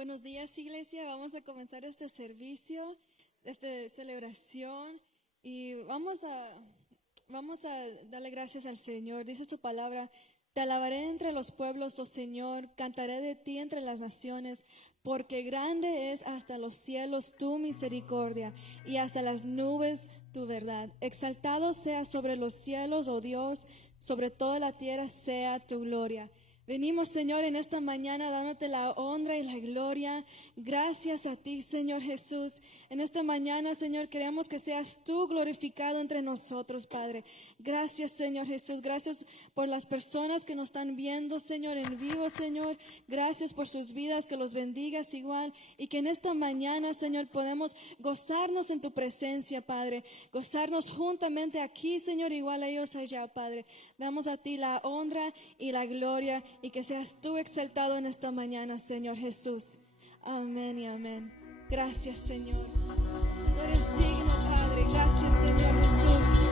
Buenos días, iglesia. Vamos a comenzar este servicio, esta celebración y vamos a darle gracias al Señor. Dice su palabra: te alabaré entre los pueblos, oh Señor, cantaré de ti entre las naciones, porque grande es hasta los cielos tu misericordia y hasta las nubes tu verdad. Exaltado sea sobre los cielos, oh Dios, sobre toda la tierra sea tu gloria. Venimos, Señor, en esta mañana dándote la honra y la gloria. Gracias a ti, Señor Jesús. En esta mañana, Señor, queremos que seas tú glorificado entre nosotros, Padre. Gracias, Señor Jesús. Gracias por las personas que nos están viendo, Señor, en vivo, Señor. Gracias por sus vidas, que los bendigas igual. Y que en esta mañana, Señor, podemos gozarnos en tu presencia, Padre. Gozarnos juntamente aquí, Señor, igual a ellos allá, Padre. Damos a ti la honra y la gloria, y que seas tú exaltado en esta mañana, Señor Jesús. Amén y amén. Gracias, Señor. Tú eres digno, Padre. Gracias, Señor Jesús.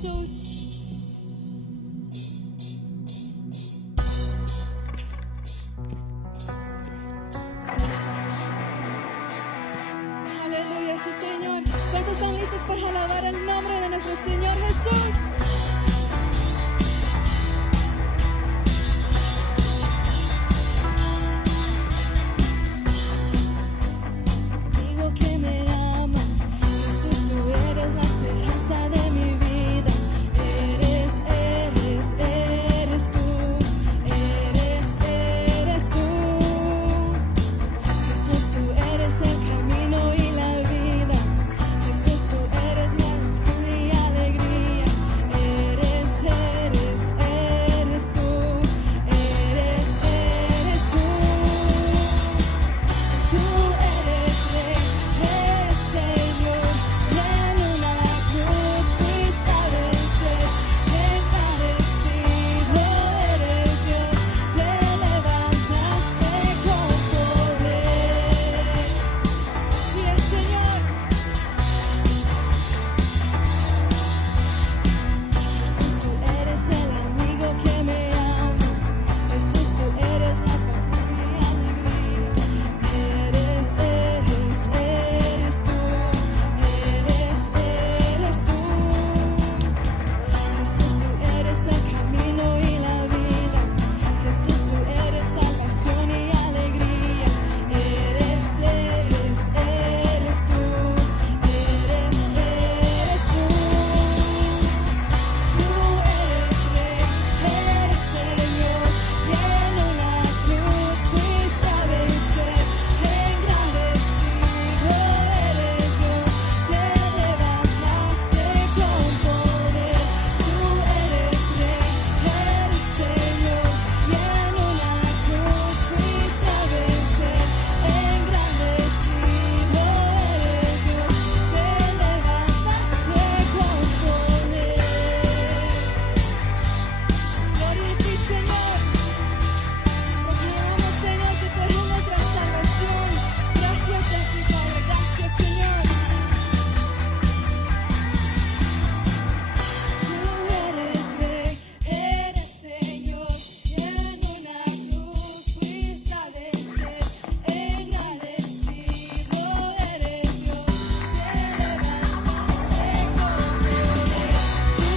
Jesús. Aleluya, sí, Señor. ¿Cuántos están listos para alabar el nombre de nuestro Señor Jesús? Digo que me ama, Jesús, tú eres la esperanza de mi vida. Eres tú, eres tú. Jesús, tú eres el camino y la vida. Jesús, tú eres la unción y alegría. Eres tú, eres tú. Tú eres Rey, eres Señor, y en una cruz fuiste a vencer. Encarecido eres Dios, te levantaste con poder. Sí, el Señor. Jesús, tú eres el amigo que me ama. Jesús, tú eres la paz de mi alegría. Eres tú, eres tú. Jesús, tú eres el camino y la vida. Jesús, tú eres salvación y alegría. Eres tú, eres tú. Tú eres Rey, eres Señor, y en una cruz fuiste a vencer. Engrandecido eres Dios, te levantaste con poder. Tú eres Rey, eres Señor, y en una cruz fuiste a vencer. Engrandecido eres Dios, te levantaste con poder. Gloria a ti, Señor. Proclamamos, Señor, que tú eres nuestra salvación. Gracias a ti, Padre. Gracias, Señor. Tú eres Rey, eres Señor, y en una cruz fuiste a vencer. Engrandecido eres Dios, te levantaste con poder. Tú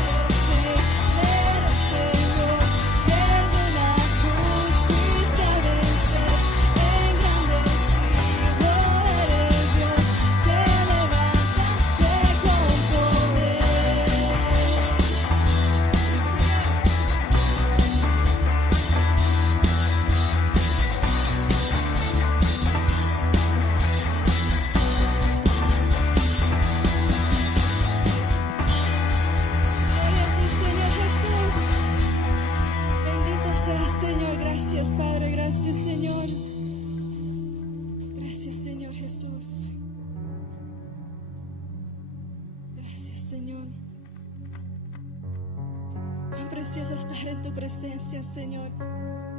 eres Rey, eres Señor, y en una cruz fuiste a vencer. Engrandecido eres Dios, te levantaste con poder. Gloria a ti, Señor Jesús. Bendito seas, Señor. Gracias, Padre. Gracias, Señor. Gracias, Señor Jesús. Gracias, Señor. Tan precioso estar en tu presencia, Señor.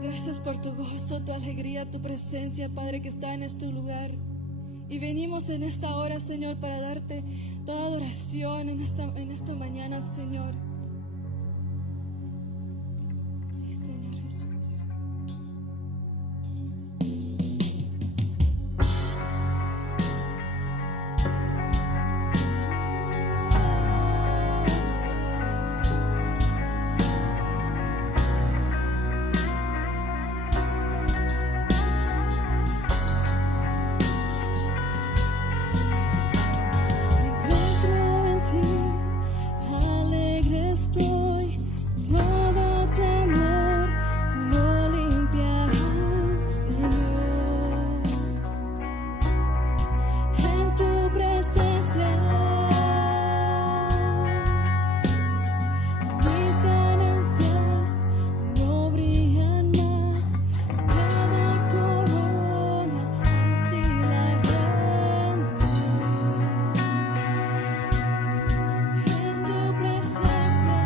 Gracias por tu gozo, tu alegría, tu presencia, Padre, que está en este lugar. Y venimos en esta hora, Señor, para darte toda adoración en esta mañana, Señor. Sí, Señor Jesús. Me encuentro en ti, alegre estoy, todo temor tú lo limpiarás, Señor. En tu presencia mis ganancias no brillan más, cada corona a ti la rendo. En tu presencia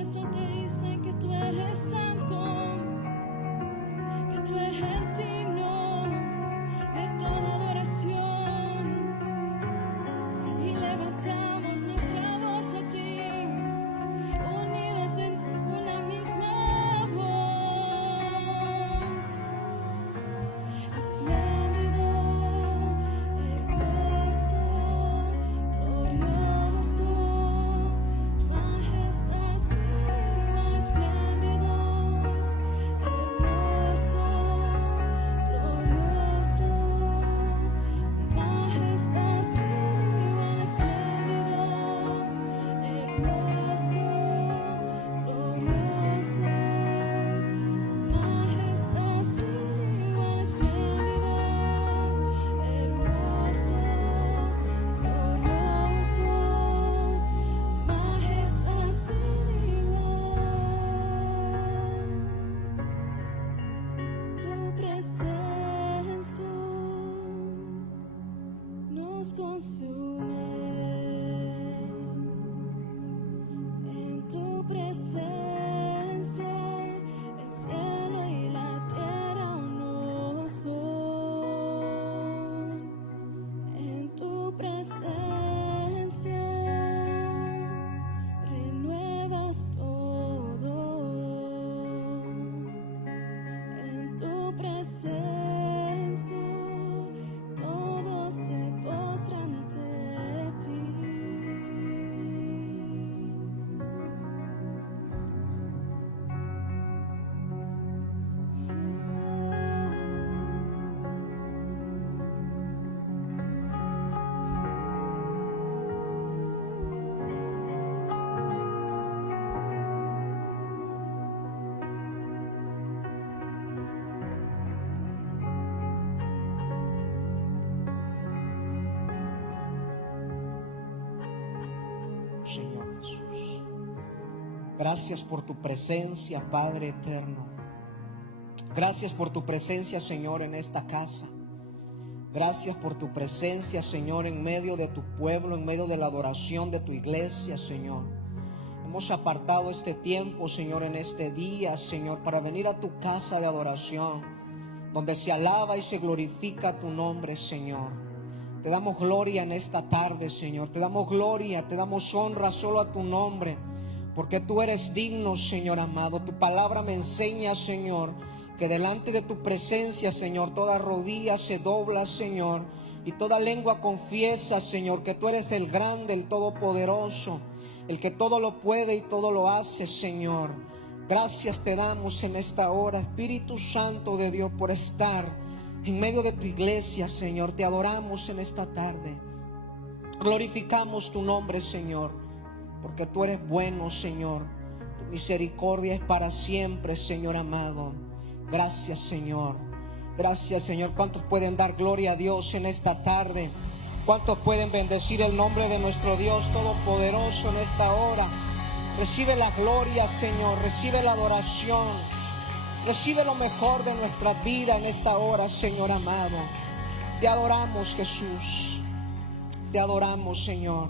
eso te dicen que tú eres santo, que tú eres digno de toda adoración. Y levantamos nuestra voz a ti, unidos en una misma voz. Espléndido, hermoso, glorioso, majestad sin igual. Espléndido, hermoso, glorioso, majestad sin igual. Espléndido, hermoso, glorioso, majestad sin igual. Espléndido, hermoso, glorioso, majestad sin igual. Tu presencia nos consume. En tu presencia el cielo y la tierra uno son. En tu presencia renuevas todo. En tu presencia todo se postra ante ti. Señor Jesús, gracias por tu presencia, Padre eterno. Gracias por tu presencia, Señor, en esta casa. Gracias por tu presencia, Señor, en medio de tu pueblo, en medio de la adoración de tu iglesia, Señor. Hemos apartado este tiempo, Señor, en este día, Señor, para venir a tu casa de adoración, donde se alaba y se glorifica tu nombre, Señor. Te damos gloria en esta tarde, Señor. Te damos gloria, te damos honra solo a tu nombre, porque tú eres digno, Señor amado. Tu palabra me enseña, Señor, que delante de tu presencia, Señor, toda rodilla se dobla, Señor, y toda lengua confiesa, Señor, que tú eres el grande, el todopoderoso, el que todo lo puede y todo lo hace, Señor. Gracias te damos en esta hora, Espíritu Santo de Dios, por estar en medio de tu iglesia, Señor. Te adoramos en esta tarde. Glorificamos tu nombre, Señor, porque tú eres bueno, Señor. Tu misericordia es para siempre, Señor amado. Gracias, Señor. Gracias, Señor. ¿Cuántos pueden dar gloria a Dios en esta tarde? ¿Cuántos pueden bendecir el nombre de nuestro Dios Todopoderoso en esta hora? Recibe la gloria, Señor. Recibe la adoración. Recibe lo mejor de nuestra vida en esta hora, Señor amado. Te adoramos, Jesús. Te adoramos, Señor.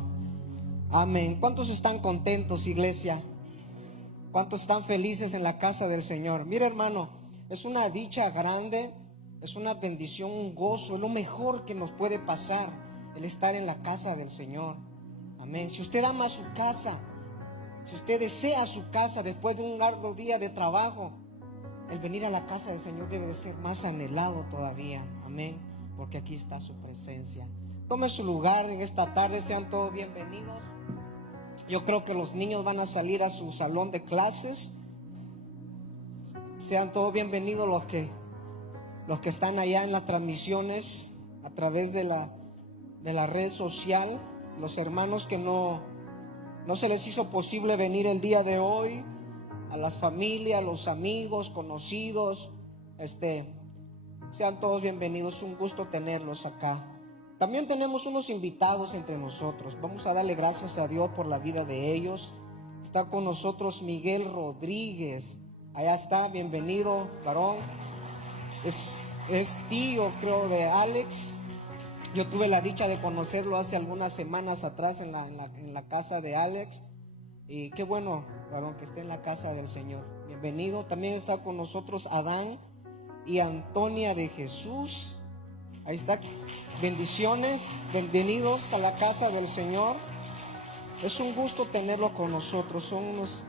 Amén. ¿Cuántos están contentos, iglesia? ¿Cuántos están felices en la casa del Señor? Mira, hermano, es una dicha grande, es una bendición, un gozo, es lo mejor que nos puede pasar, el estar en la casa del Señor. Amén. Si usted ama su casa, si usted desea su casa después de un largo día de trabajo, el venir a la casa del Señor debe de ser más anhelado todavía. Amén. Porque aquí está su presencia. Tome su lugar en esta tarde. Sean todos bienvenidos. Yo creo que los niños van a salir a su salón de clases. Sean todos bienvenidos los que están allá en las transmisiones a través de la red social. Los hermanos que no se les hizo posible venir el día de hoy. A las familias, los amigos, conocidos, sean todos bienvenidos, un gusto tenerlos acá. También tenemos unos invitados entre nosotros. Vamos a darle gracias a Dios por la vida de ellos. Está con nosotros Miguel Rodríguez. Allá está, bienvenido, varón. Es tío, creo, de Alex. Yo tuve la dicha de conocerlo hace algunas semanas atrás en la casa de Alex. Y qué bueno, varón, que esté en la casa del Señor. Bienvenido. También está con nosotros Adán y Antonia de Jesús. Ahí está. Bendiciones. Bienvenidos a la casa del Señor. Es un gusto tenerlo con nosotros. Son unos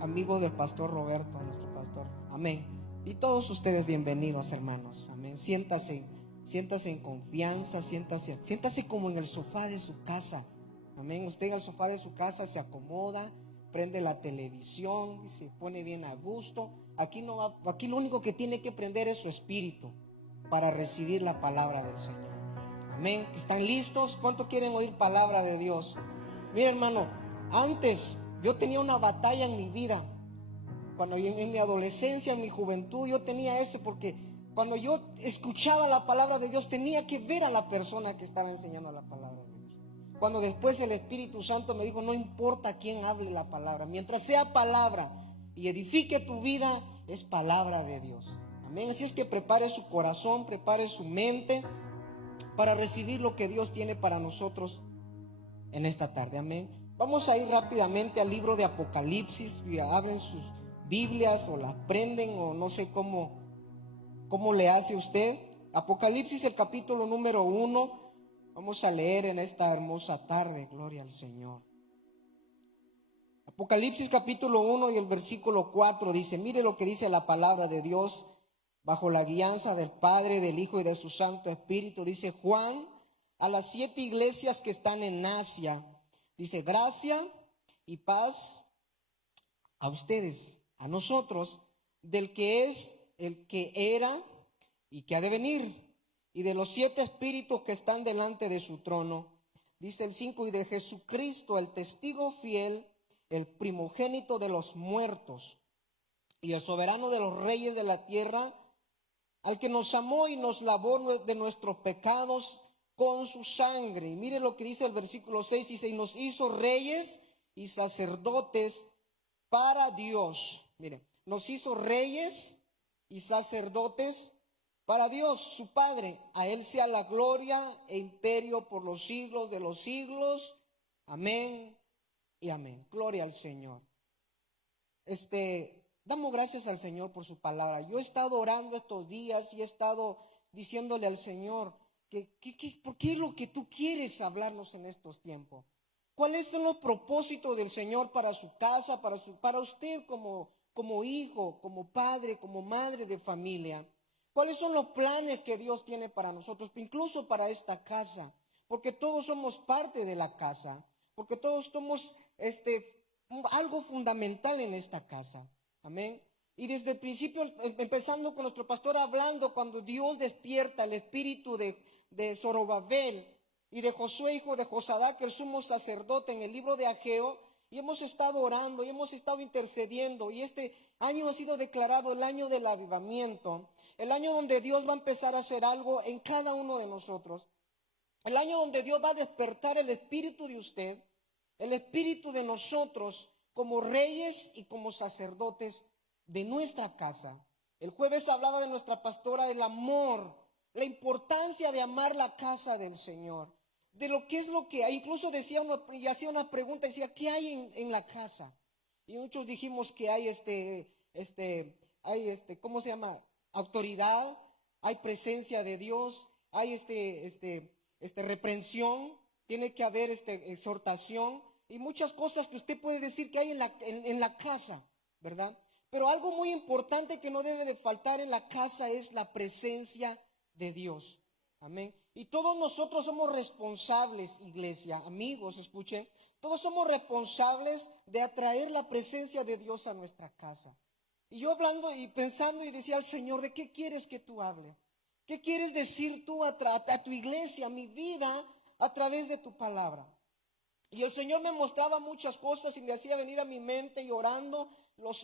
amigos del pastor Roberto, nuestro pastor. Amén. Y todos ustedes bienvenidos, hermanos. Amén. Siéntase en confianza, siéntase como en el sofá de su casa. Amén. Usted en el sofá de su casa se acomoda, prende la televisión y se pone bien a gusto. Aquí lo único que tiene que prender es su espíritu para recibir la palabra del Señor. Amén. ¿Están listos? ¿Cuánto quieren oír palabra de Dios? Mira, hermano, antes yo tenía una batalla en mi vida. Cuando en mi adolescencia, en mi juventud, yo tenía porque cuando yo escuchaba la palabra de Dios, tenía que ver a la persona que estaba enseñando la palabra de Dios. Cuando después el Espíritu Santo me dijo, no importa quién hable la palabra, mientras sea palabra y edifique tu vida, es palabra de Dios. Amén. Así es que prepare su corazón, prepare su mente para recibir lo que Dios tiene para nosotros en esta tarde. Amén. Vamos a ir rápidamente al libro de Apocalipsis. Y abren sus Biblias o las prenden, o no sé cómo le hace usted. Apocalipsis, el capítulo número 1. Vamos a leer en esta hermosa tarde. Gloria al Señor. Apocalipsis capítulo 1 y el versículo 4 dice: mire lo que dice la palabra de Dios bajo la guianza del Padre, del Hijo y de su Santo Espíritu. Dice: Juan, a las 7 iglesias que están en Asia, dice: gracia y paz a ustedes, a nosotros, del que es, el que era y que ha de venir, y de los 7 espíritus que están delante de su trono. Dice el 5: y de Jesucristo, el testigo fiel, el primogénito de los muertos y el soberano de los reyes de la tierra, al que nos amó y nos lavó de nuestros pecados con su sangre. Y mire lo que dice el versículo 6, dice: y nos hizo reyes y sacerdotes para Dios. Mire, nos hizo reyes y sacerdotes para Dios, su Padre. A Él sea la gloria e imperio por los siglos de los siglos. Amén y amén. Gloria al Señor. Damos gracias al Señor por su palabra. Yo he estado orando estos días y he estado diciéndole al Señor ¿por qué es lo que tú quieres hablarnos en estos tiempos? ¿Cuáles son los propósitos del Señor para su casa, para usted como hijo, como padre, como madre de familia? ¿Cuáles son los planes que Dios tiene para nosotros, incluso para esta casa? Porque todos somos parte de la casa, porque todos somos algo fundamental en esta casa. Amén. Y desde el principio, empezando con nuestro pastor hablando, cuando Dios despierta el espíritu de Zorobabel y de Josué, hijo de Josadac, el sumo sacerdote, en el libro de Ageo, y hemos estado orando y hemos estado intercediendo, y este año ha sido declarado el año del avivamiento, el año donde Dios va a empezar a hacer algo en cada uno de nosotros, el año donde Dios va a despertar el espíritu de usted, el espíritu de nosotros como reyes y como sacerdotes de nuestra casa. El jueves hablaba de nuestra pastora el amor, la importancia de amar la casa del Señor, de lo que es lo que hay. Incluso y hacía una pregunta, decía: ¿qué hay en la casa? Y muchos dijimos que hay ¿cómo se llama? Autoridad, hay presencia de Dios, hay reprensión, tiene que haber exhortación y muchas cosas que usted puede decir que hay en la casa, ¿verdad? Pero algo muy importante que no debe de faltar en la casa es la presencia de Dios. Amén. Y todos nosotros somos responsables, iglesia, amigos, escuchen, todos somos responsables de atraer la presencia de Dios a nuestra casa. Y yo hablando y pensando y decía al Señor: ¿de qué quieres que tú hables? ¿Qué quieres decir tú a tu iglesia, a mi vida, a través de tu palabra? Y el Señor me mostraba muchas cosas y me hacía venir a mi mente, y orando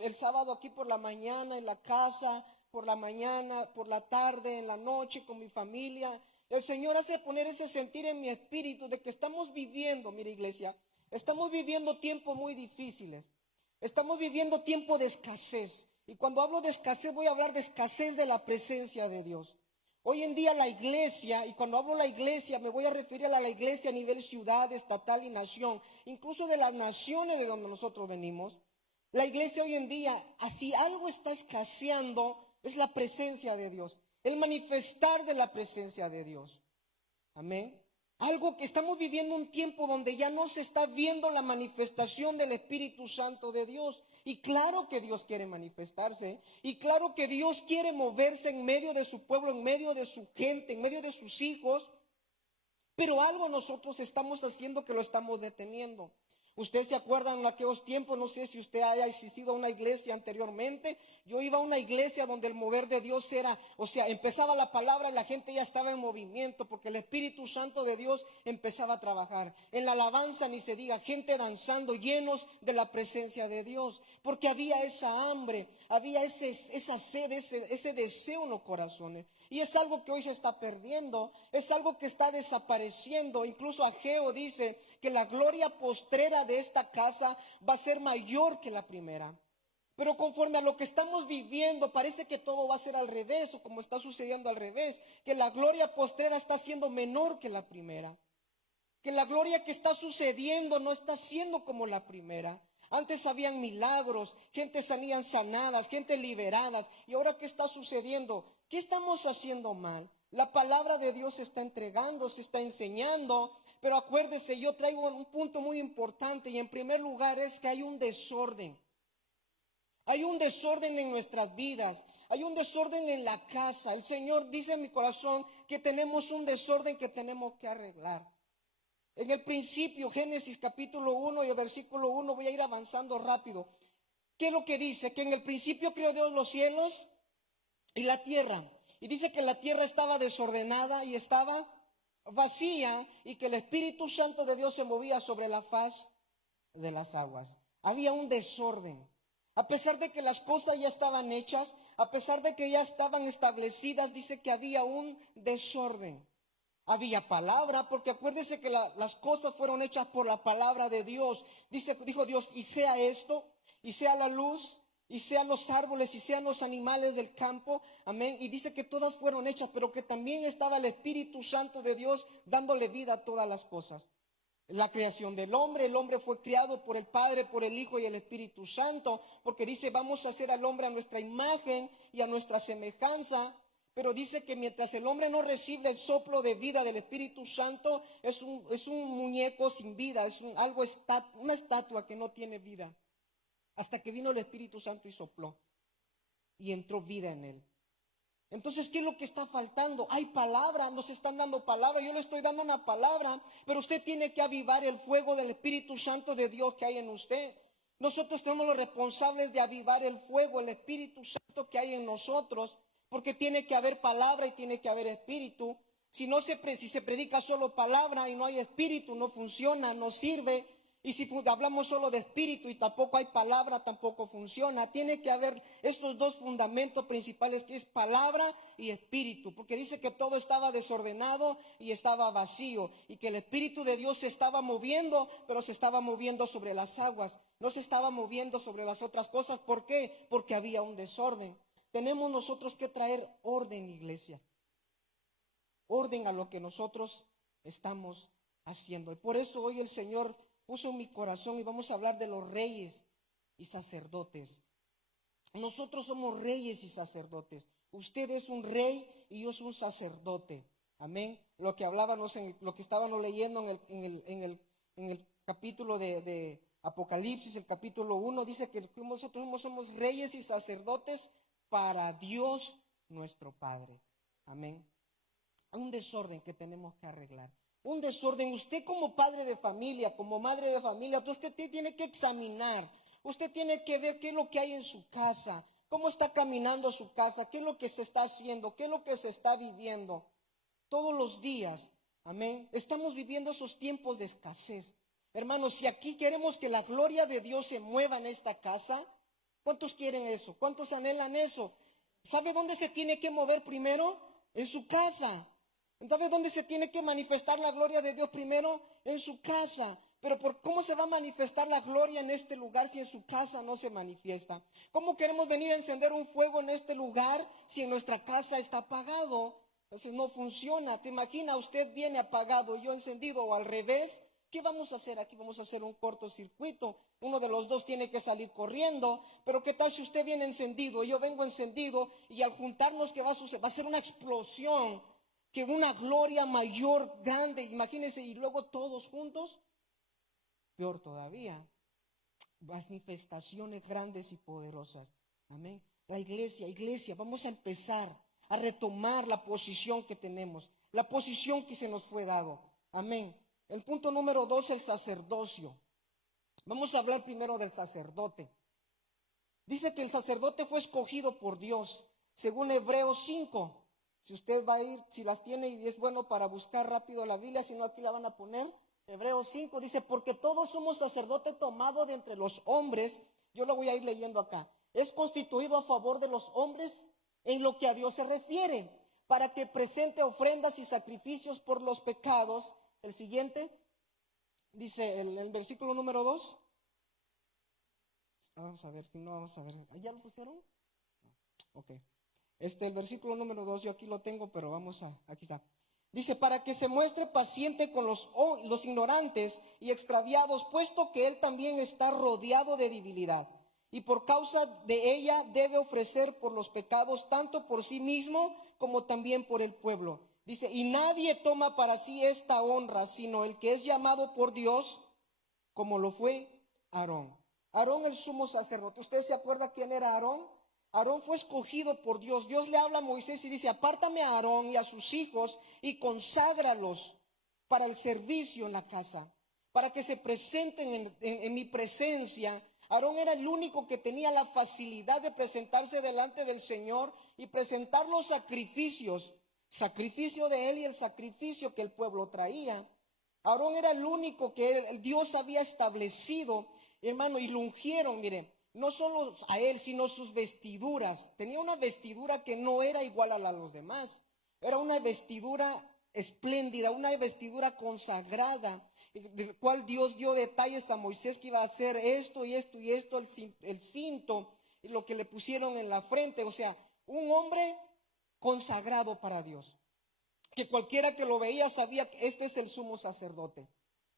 el sábado aquí por la mañana en la casa, por la mañana, por la tarde, en la noche con mi familia. El Señor hace poner ese sentir en mi espíritu de que estamos viviendo, mira iglesia, estamos viviendo tiempos muy difíciles. Estamos viviendo tiempo de escasez. Y cuando hablo de escasez, voy a hablar de escasez de la presencia de Dios. Hoy en día la iglesia, y cuando hablo la iglesia, me voy a referir a la iglesia a nivel ciudad, estatal y nación, incluso de las naciones de donde nosotros venimos. La iglesia hoy en día, así algo está escaseando, es la presencia de Dios, el manifestar de la presencia de Dios. Amén. Algo que estamos viviendo un tiempo donde ya no se está viendo la manifestación del Espíritu Santo de Dios. Y claro que Dios quiere manifestarse. Y claro que Dios quiere moverse en medio de su pueblo, en medio de su gente, en medio de sus hijos. Pero algo nosotros estamos haciendo que lo estamos deteniendo. Ustedes se acuerdan en aquellos tiempos, no sé si usted haya asistido a una iglesia anteriormente. Yo iba a una iglesia donde el mover de Dios era, empezaba la palabra y la gente ya estaba en movimiento porque el Espíritu Santo de Dios empezaba a trabajar. En la alabanza ni se diga, gente danzando, llenos de la presencia de Dios, porque había esa hambre, había esa sed, ese deseo en los corazones. Y es algo que hoy se está perdiendo, es algo que está desapareciendo. Incluso Ageo dice que la gloria postrera de esta casa va a ser mayor que la primera. Pero conforme a lo que estamos viviendo, parece que todo va a ser al revés, o como está sucediendo al revés, que la gloria postrera está siendo menor que la primera. Que la gloria que está sucediendo no está siendo como la primera. Antes habían milagros, gente salían sanadas, gente liberadas. ¿Y ahora qué está sucediendo? ¿Qué estamos haciendo mal? La palabra de Dios se está entregando, se está enseñando. Pero acuérdese, yo traigo un punto muy importante. Y en primer lugar es que hay un desorden. Hay un desorden en nuestras vidas. Hay un desorden en la casa. El Señor dice en mi corazón que tenemos un desorden que tenemos que arreglar. En el principio, Génesis capítulo 1 y el versículo 1, voy a ir avanzando rápido. ¿Qué es lo que dice? Que en el principio creó Dios los cielos y la tierra. Y dice que la tierra estaba desordenada y estaba vacía y que el Espíritu Santo de Dios se movía sobre la faz de las aguas. Había un desorden. A pesar de que las cosas ya estaban hechas, a pesar de que ya estaban establecidas, dice que había un desorden. Había palabra, porque acuérdese que las cosas fueron hechas por la palabra de Dios. Dijo Dios, y sea esto, y sea la luz, y sean los árboles, y sean los animales del campo. Amén. Y dice que todas fueron hechas, pero que también estaba el Espíritu Santo de Dios dándole vida a todas las cosas. La creación del hombre, el hombre fue creado por el Padre, por el Hijo y el Espíritu Santo, porque dice, vamos a hacer al hombre a nuestra imagen y a nuestra semejanza. Pero dice que mientras el hombre no recibe el soplo de vida del Espíritu Santo, es un muñeco sin vida, una estatua que no tiene vida. Hasta que vino el Espíritu Santo y sopló y entró vida en él. Entonces, ¿qué es lo que está faltando? Hay palabra, nos están dando palabra, yo le estoy dando una palabra, pero usted tiene que avivar el fuego del Espíritu Santo de Dios que hay en usted. Nosotros tenemos los responsables de avivar el fuego, el Espíritu Santo que hay en nosotros, porque tiene que haber palabra y tiene que haber espíritu. Si se predica solo palabra y no hay espíritu, no funciona, no sirve. Y si hablamos solo de espíritu y tampoco hay palabra, tampoco funciona. Tiene que haber estos dos fundamentos principales, que es palabra y espíritu, porque dice que todo estaba desordenado y estaba vacío, y que el Espíritu de Dios se estaba moviendo, pero se estaba moviendo sobre las aguas, no se estaba moviendo sobre las otras cosas. ¿Por qué? Porque había un desorden. Tenemos nosotros que traer orden, iglesia. Orden a lo que nosotros estamos haciendo. Y por eso hoy el Señor puso en mi corazón y vamos a hablar de los reyes y sacerdotes. Nosotros somos reyes y sacerdotes. Usted es un rey y yo soy un sacerdote. Amén. Lo que hablábamos, lo que estábamos leyendo en el capítulo de Apocalipsis, el capítulo 1, dice que nosotros somos reyes y sacerdotes para Dios nuestro Padre. Amén. Un desorden que tenemos que arreglar. Un desorden. Usted como padre de familia, como madre de familia, usted tiene que examinar. Usted tiene que ver qué es lo que hay en su casa. Cómo está caminando su casa. Qué es lo que se está haciendo. Qué es lo que se está viviendo. Todos los días. Amén. Estamos viviendo esos tiempos de escasez. Hermanos, si aquí queremos que la gloria de Dios se mueva en esta casa, ¿cuántos quieren eso? ¿Cuántos anhelan eso? ¿Sabe dónde se tiene que mover primero? En su casa. Entonces, ¿dónde se tiene que manifestar la gloria de Dios primero? En su casa. Pero ¿cómo se va a manifestar la gloria en este lugar si en su casa no se manifiesta? ¿Cómo queremos venir a encender un fuego en este lugar si en nuestra casa está apagado? Entonces no funciona. ¿Te imagina? Usted viene apagado y yo encendido, o al revés. ¿Qué vamos a hacer aquí? Vamos a hacer un cortocircuito. Uno de los dos tiene que salir corriendo. Pero ¿qué tal si usted viene encendido y yo vengo encendido? Y al juntarnos, ¿qué va a suceder? Va a ser una explosión, que una gloria mayor, grande. Imagínense, y luego todos juntos. Peor todavía, manifestaciones grandes y poderosas. Amén. La iglesia, vamos a empezar a retomar la posición que tenemos, la posición que se nos fue dado. Amén. El punto número 2, el sacerdocio. Vamos a hablar primero del sacerdote. Dice que el sacerdote fue escogido por Dios, según Hebreos 5. Si usted va a ir, si las tiene y es bueno para buscar rápido la Biblia, si no aquí la van a poner. Hebreos 5 dice, porque todos somos sacerdote tomado de entre los hombres. Yo lo voy a ir leyendo acá. Es constituido a favor de los hombres en lo que a Dios se refiere, para que presente ofrendas y sacrificios por los pecados. El siguiente, dice el versículo número 2. Vamos a ver, si no, vamos a ver. ¿Ya lo pusieron? Ok. El versículo número 2, yo aquí lo tengo, pero aquí está. Dice, para que se muestre paciente con los ignorantes y extraviados, puesto que él también está rodeado de debilidad. Y por causa de ella debe ofrecer por los pecados, tanto por sí mismo como también por el pueblo. Dice, y nadie toma para sí esta honra, sino el que es llamado por Dios, como lo fue Aarón. Aarón, el sumo sacerdote. ¿Usted se acuerda quién era Aarón? Aarón fue escogido por Dios. Dios le habla a Moisés y dice, apártame a Aarón y a sus hijos y conságralos para el servicio en la casa, para que se presenten en mi presencia. Aarón era el único que tenía la facilidad de presentarse delante del Señor y presentar los sacrificios, sacrificio de él y el sacrificio que el pueblo traía. Aarón era el único que Dios había establecido, hermano, y lo ungieron, mire, no solo a él, sino sus vestiduras. Tenía una vestidura que no era igual a la de los demás. Era una vestidura espléndida, una vestidura consagrada, del cual Dios dio detalles a Moisés que iba a hacer esto y esto y esto, el cinto, y lo que le pusieron en la frente. O sea, un hombre consagrado para Dios, que cualquiera que lo veía sabía que este es el sumo sacerdote,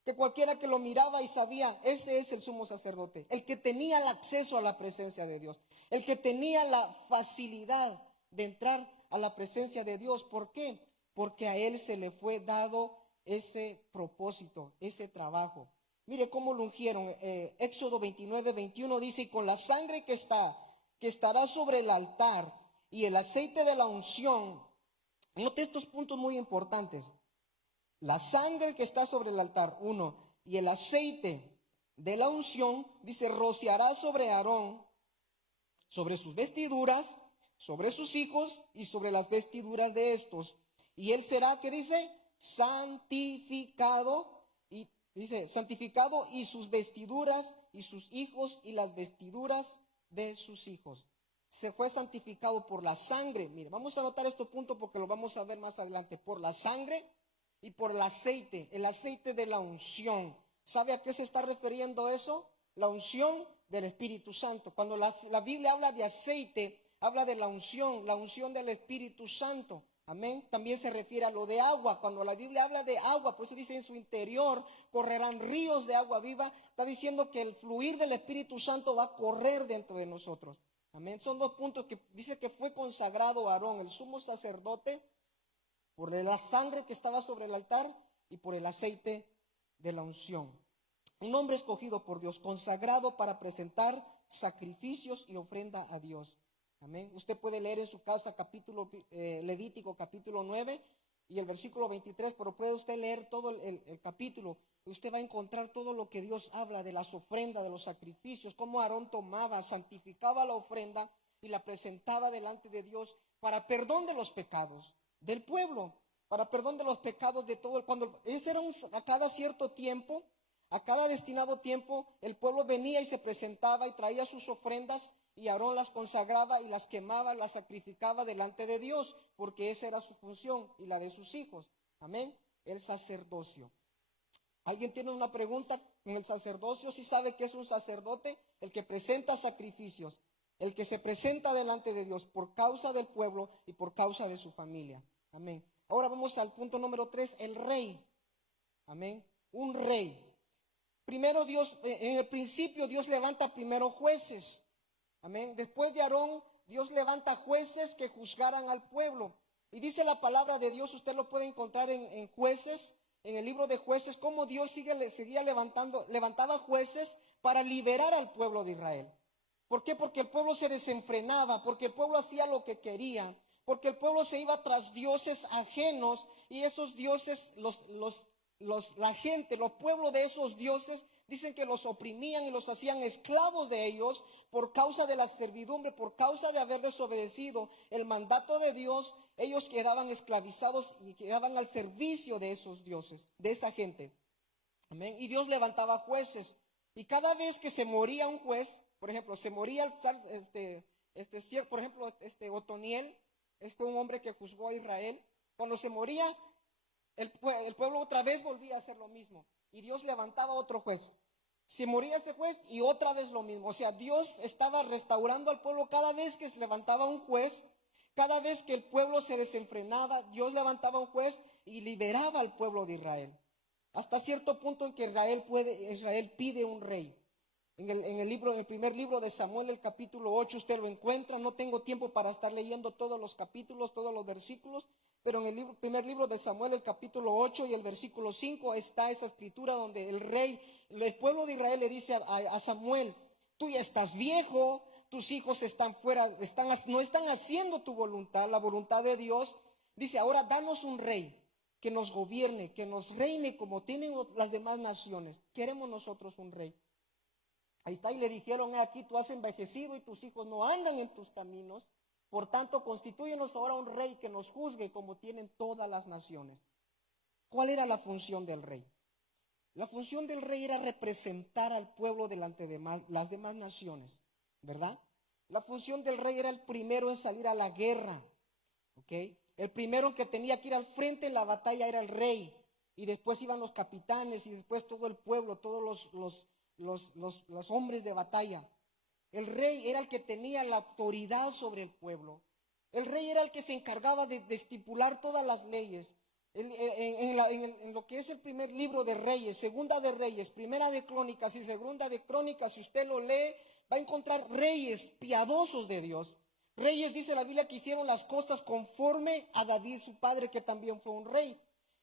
que cualquiera que lo miraba y sabía, ese es el sumo sacerdote, el que tenía el acceso a la presencia de Dios, el que tenía la facilidad de entrar a la presencia de Dios. ¿Por qué? Porque a él se le fue dado ese propósito, ese trabajo. Mire cómo lo ungieron. Éxodo 29:21 dice, y con la sangre que estará sobre el altar y el aceite de la unción. Note estos puntos muy importantes. La sangre que está sobre el altar, 1, y el aceite de la unción, dice, rociará sobre Aarón, sobre sus vestiduras, sobre sus hijos y sobre las vestiduras de estos. Y él será, ¿qué dice? Santificado, y dice, santificado, y sus vestiduras y sus hijos y las vestiduras de sus hijos. Se fue santificado por la sangre. Mire, vamos a anotar este punto porque lo vamos a ver más adelante. Por la sangre y por el aceite de la unción. ¿Sabe a qué se está refiriendo eso? La unción del Espíritu Santo. Cuando la Biblia habla de aceite, habla de la unción del Espíritu Santo. Amén. También se refiere a lo de agua. Cuando la Biblia habla de agua, por eso dice en su interior correrán ríos de agua viva. Está diciendo que el fluir del Espíritu Santo va a correr dentro de nosotros. Amén. Son dos puntos que dice que fue consagrado Aarón, el sumo sacerdote, por la sangre que estaba sobre el altar y por el aceite de la unción. Un hombre escogido por Dios, consagrado para presentar sacrificios y ofrenda a Dios. Amén. Usted puede leer en su casa Levítico capítulo 9 y el versículo 23, pero puede usted leer todo el capítulo. Usted va a encontrar todo lo que Dios habla de las ofrendas, de los sacrificios, cómo Aarón tomaba, santificaba la ofrenda y la presentaba delante de Dios para perdón de los pecados del pueblo, para perdón de los pecados de todo. Cuando ese era a cada cierto tiempo, a cada destinado tiempo, el pueblo venía y se presentaba y traía sus ofrendas y Aarón las consagraba y las quemaba, las sacrificaba delante de Dios, porque esa era su función y la de sus hijos. Amén. El sacerdocio. ¿Alguien tiene una pregunta con el sacerdocio? ¿Sí sabe qué es un sacerdote? El que presenta sacrificios, el que se presenta delante de Dios por causa del pueblo y por causa de su familia. Amén. Ahora vamos al punto número 3, el rey. Amén. Un rey. Primero Dios, en el principio Dios levanta primero jueces. Amén. Después de Aarón, Dios levanta jueces que juzgaran al pueblo. Y dice la palabra de Dios, usted lo puede encontrar en Jueces, en el libro de Jueces, cómo Dios seguía levantaba jueces para liberar al pueblo de Israel. ¿Por qué? Porque el pueblo se desenfrenaba, porque el pueblo hacía lo que quería, porque el pueblo se iba tras dioses ajenos y esos dioses, la gente, los pueblos de esos dioses, dicen que los oprimían y los hacían esclavos de ellos por causa de la servidumbre, por causa de haber desobedecido el mandato de Dios. Ellos quedaban esclavizados y quedaban al servicio de esos dioses, de esa gente. Amén. Y Dios levantaba jueces. Y cada vez que se moría un juez, por ejemplo, se moría por ejemplo, Otoniel, fue un hombre que juzgó a Israel. Cuando se moría, el pueblo otra vez volvía a hacer lo mismo. Y Dios levantaba otro juez. Se moría ese juez y otra vez lo mismo. O sea, Dios estaba restaurando al pueblo cada vez que se levantaba un juez. Cada vez que el pueblo se desenfrenaba, Dios levantaba un juez y liberaba al pueblo de Israel. Hasta cierto punto en que Israel pide un rey. En el primer libro de Samuel, el capítulo 8, usted lo encuentra. No tengo tiempo para estar leyendo todos los capítulos, todos los versículos, pero en el primer libro de Samuel, el capítulo 8 y el versículo 5, está esa escritura donde el pueblo de Israel le dice a Samuel: tú ya estás viejo, tus hijos están fuera, no están haciendo tu voluntad, la voluntad de Dios. Dice: ahora danos un rey que nos gobierne, que nos reine como tienen las demás naciones. Queremos nosotros un rey. Ahí está, y le dijeron: aquí tú has envejecido y tus hijos no andan en tus caminos, por tanto constitúyenos ahora un rey que nos juzgue como tienen todas las naciones. ¿Cuál era la función del rey? La función del rey era representar al pueblo delante de las demás naciones, ¿verdad? La función del rey era el primero en salir a la guerra, ¿ok? El primero que tenía que ir al frente en la batalla era el rey, y después iban los capitanes, y después todo el pueblo, todos los hombres de batalla. El rey era el que tenía la autoridad sobre el pueblo. El rey era el que se encargaba de estipular todas las leyes. En lo que es el primer libro de Reyes, segunda de Reyes, primera de Crónicas y segunda de Crónicas, si usted lo lee, va a encontrar reyes piadosos de Dios. Reyes, dice la Biblia, que hicieron las cosas conforme a David, su padre, que también fue un rey.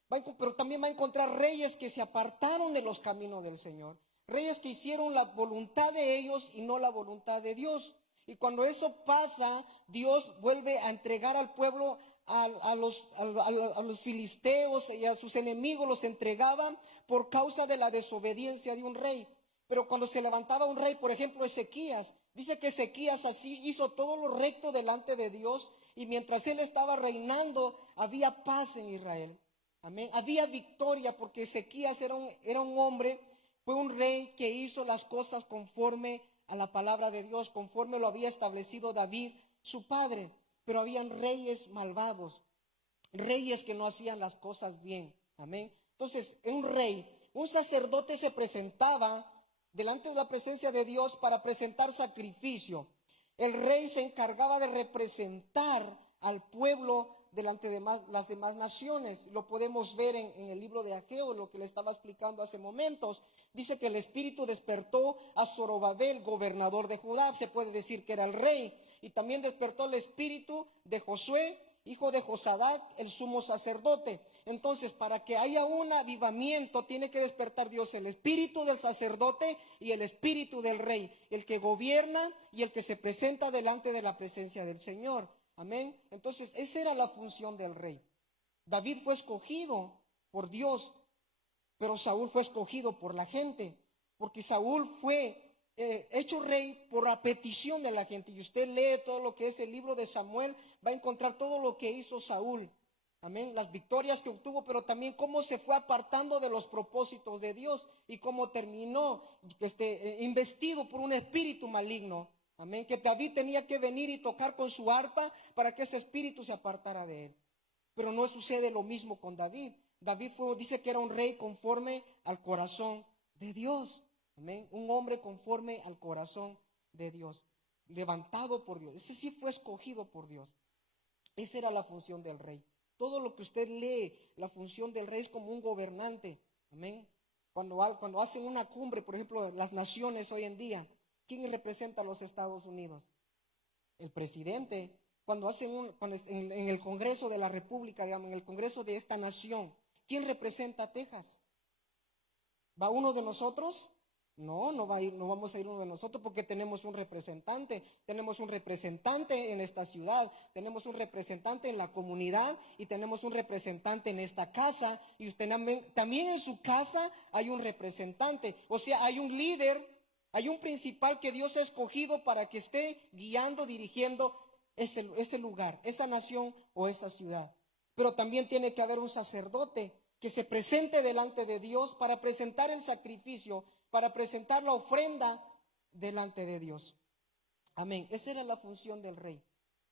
Pero también va a encontrar reyes que se apartaron de los caminos del Señor. Reyes que hicieron la voluntad de ellos y no la voluntad de Dios. Y cuando eso pasa, Dios vuelve a entregar al pueblo a los filisteos, y a sus enemigos los entregaban por causa de la desobediencia de un rey. Pero cuando se levantaba un rey, por ejemplo Ezequías, dice que Ezequías así hizo todo lo recto delante de Dios, y mientras él estaba reinando había paz en Israel. Amén. Había victoria porque Ezequías era un hombre, fue un rey que hizo las cosas conforme a la palabra de Dios, conforme lo había establecido David, su padre. Pero habían reyes malvados, reyes que no hacían las cosas bien. Amén. Entonces, un sacerdote se presentaba delante de la presencia de Dios para presentar sacrificio. El rey se encargaba de representar al pueblo delante de las demás naciones. Lo podemos ver en el libro de Ageo, lo que le estaba explicando hace momentos. Dice que el Espíritu despertó a Zorobabel, gobernador de Judá, se puede decir que era el rey, y también despertó el espíritu de Josué, hijo de Josadac, el sumo sacerdote. Entonces, para que haya un avivamiento, tiene que despertar Dios el espíritu del sacerdote y el espíritu del rey, el que gobierna y el que se presenta delante de la presencia del Señor. Amén. Entonces, esa era la función del rey. David fue escogido por Dios, pero Saúl fue escogido por la gente, porque Saúl fue hecho rey por la petición de la gente. Y usted lee todo lo que es el libro de Samuel, va a encontrar todo lo que hizo Saúl. Amén. Las victorias que obtuvo, pero también cómo se fue apartando de los propósitos de Dios y cómo terminó investido por un espíritu maligno. Amén. Que David tenía que venir y tocar con su arpa para que ese espíritu se apartara de él. Pero no sucede lo mismo con David. David dice que era un rey conforme al corazón de Dios. Amén. Un hombre conforme al corazón de Dios, levantado por Dios. Ese sí fue escogido por Dios. Esa era la función del rey. Todo lo que usted lee, la función del rey es como un gobernante. Amén. Cuando hacen una cumbre, por ejemplo, las naciones hoy en día, ¿quién representa a los Estados Unidos? El presidente. En el Congreso de la República, digamos, en el Congreso de esta nación, ¿quién representa a Texas? ¿Va uno de nosotros? No, no vamos a ir uno de nosotros porque tenemos un representante en esta ciudad, tenemos un representante en la comunidad y tenemos un representante en esta casa, y usted también en su casa hay un representante, o sea, hay un líder, hay un principal que Dios ha escogido para que esté guiando, dirigiendo ese lugar, esa nación o esa ciudad. Pero también tiene que haber un sacerdote que se presente delante de Dios para presentar el sacrificio, para presentar la ofrenda delante de Dios. Amén. Esa era la función del rey,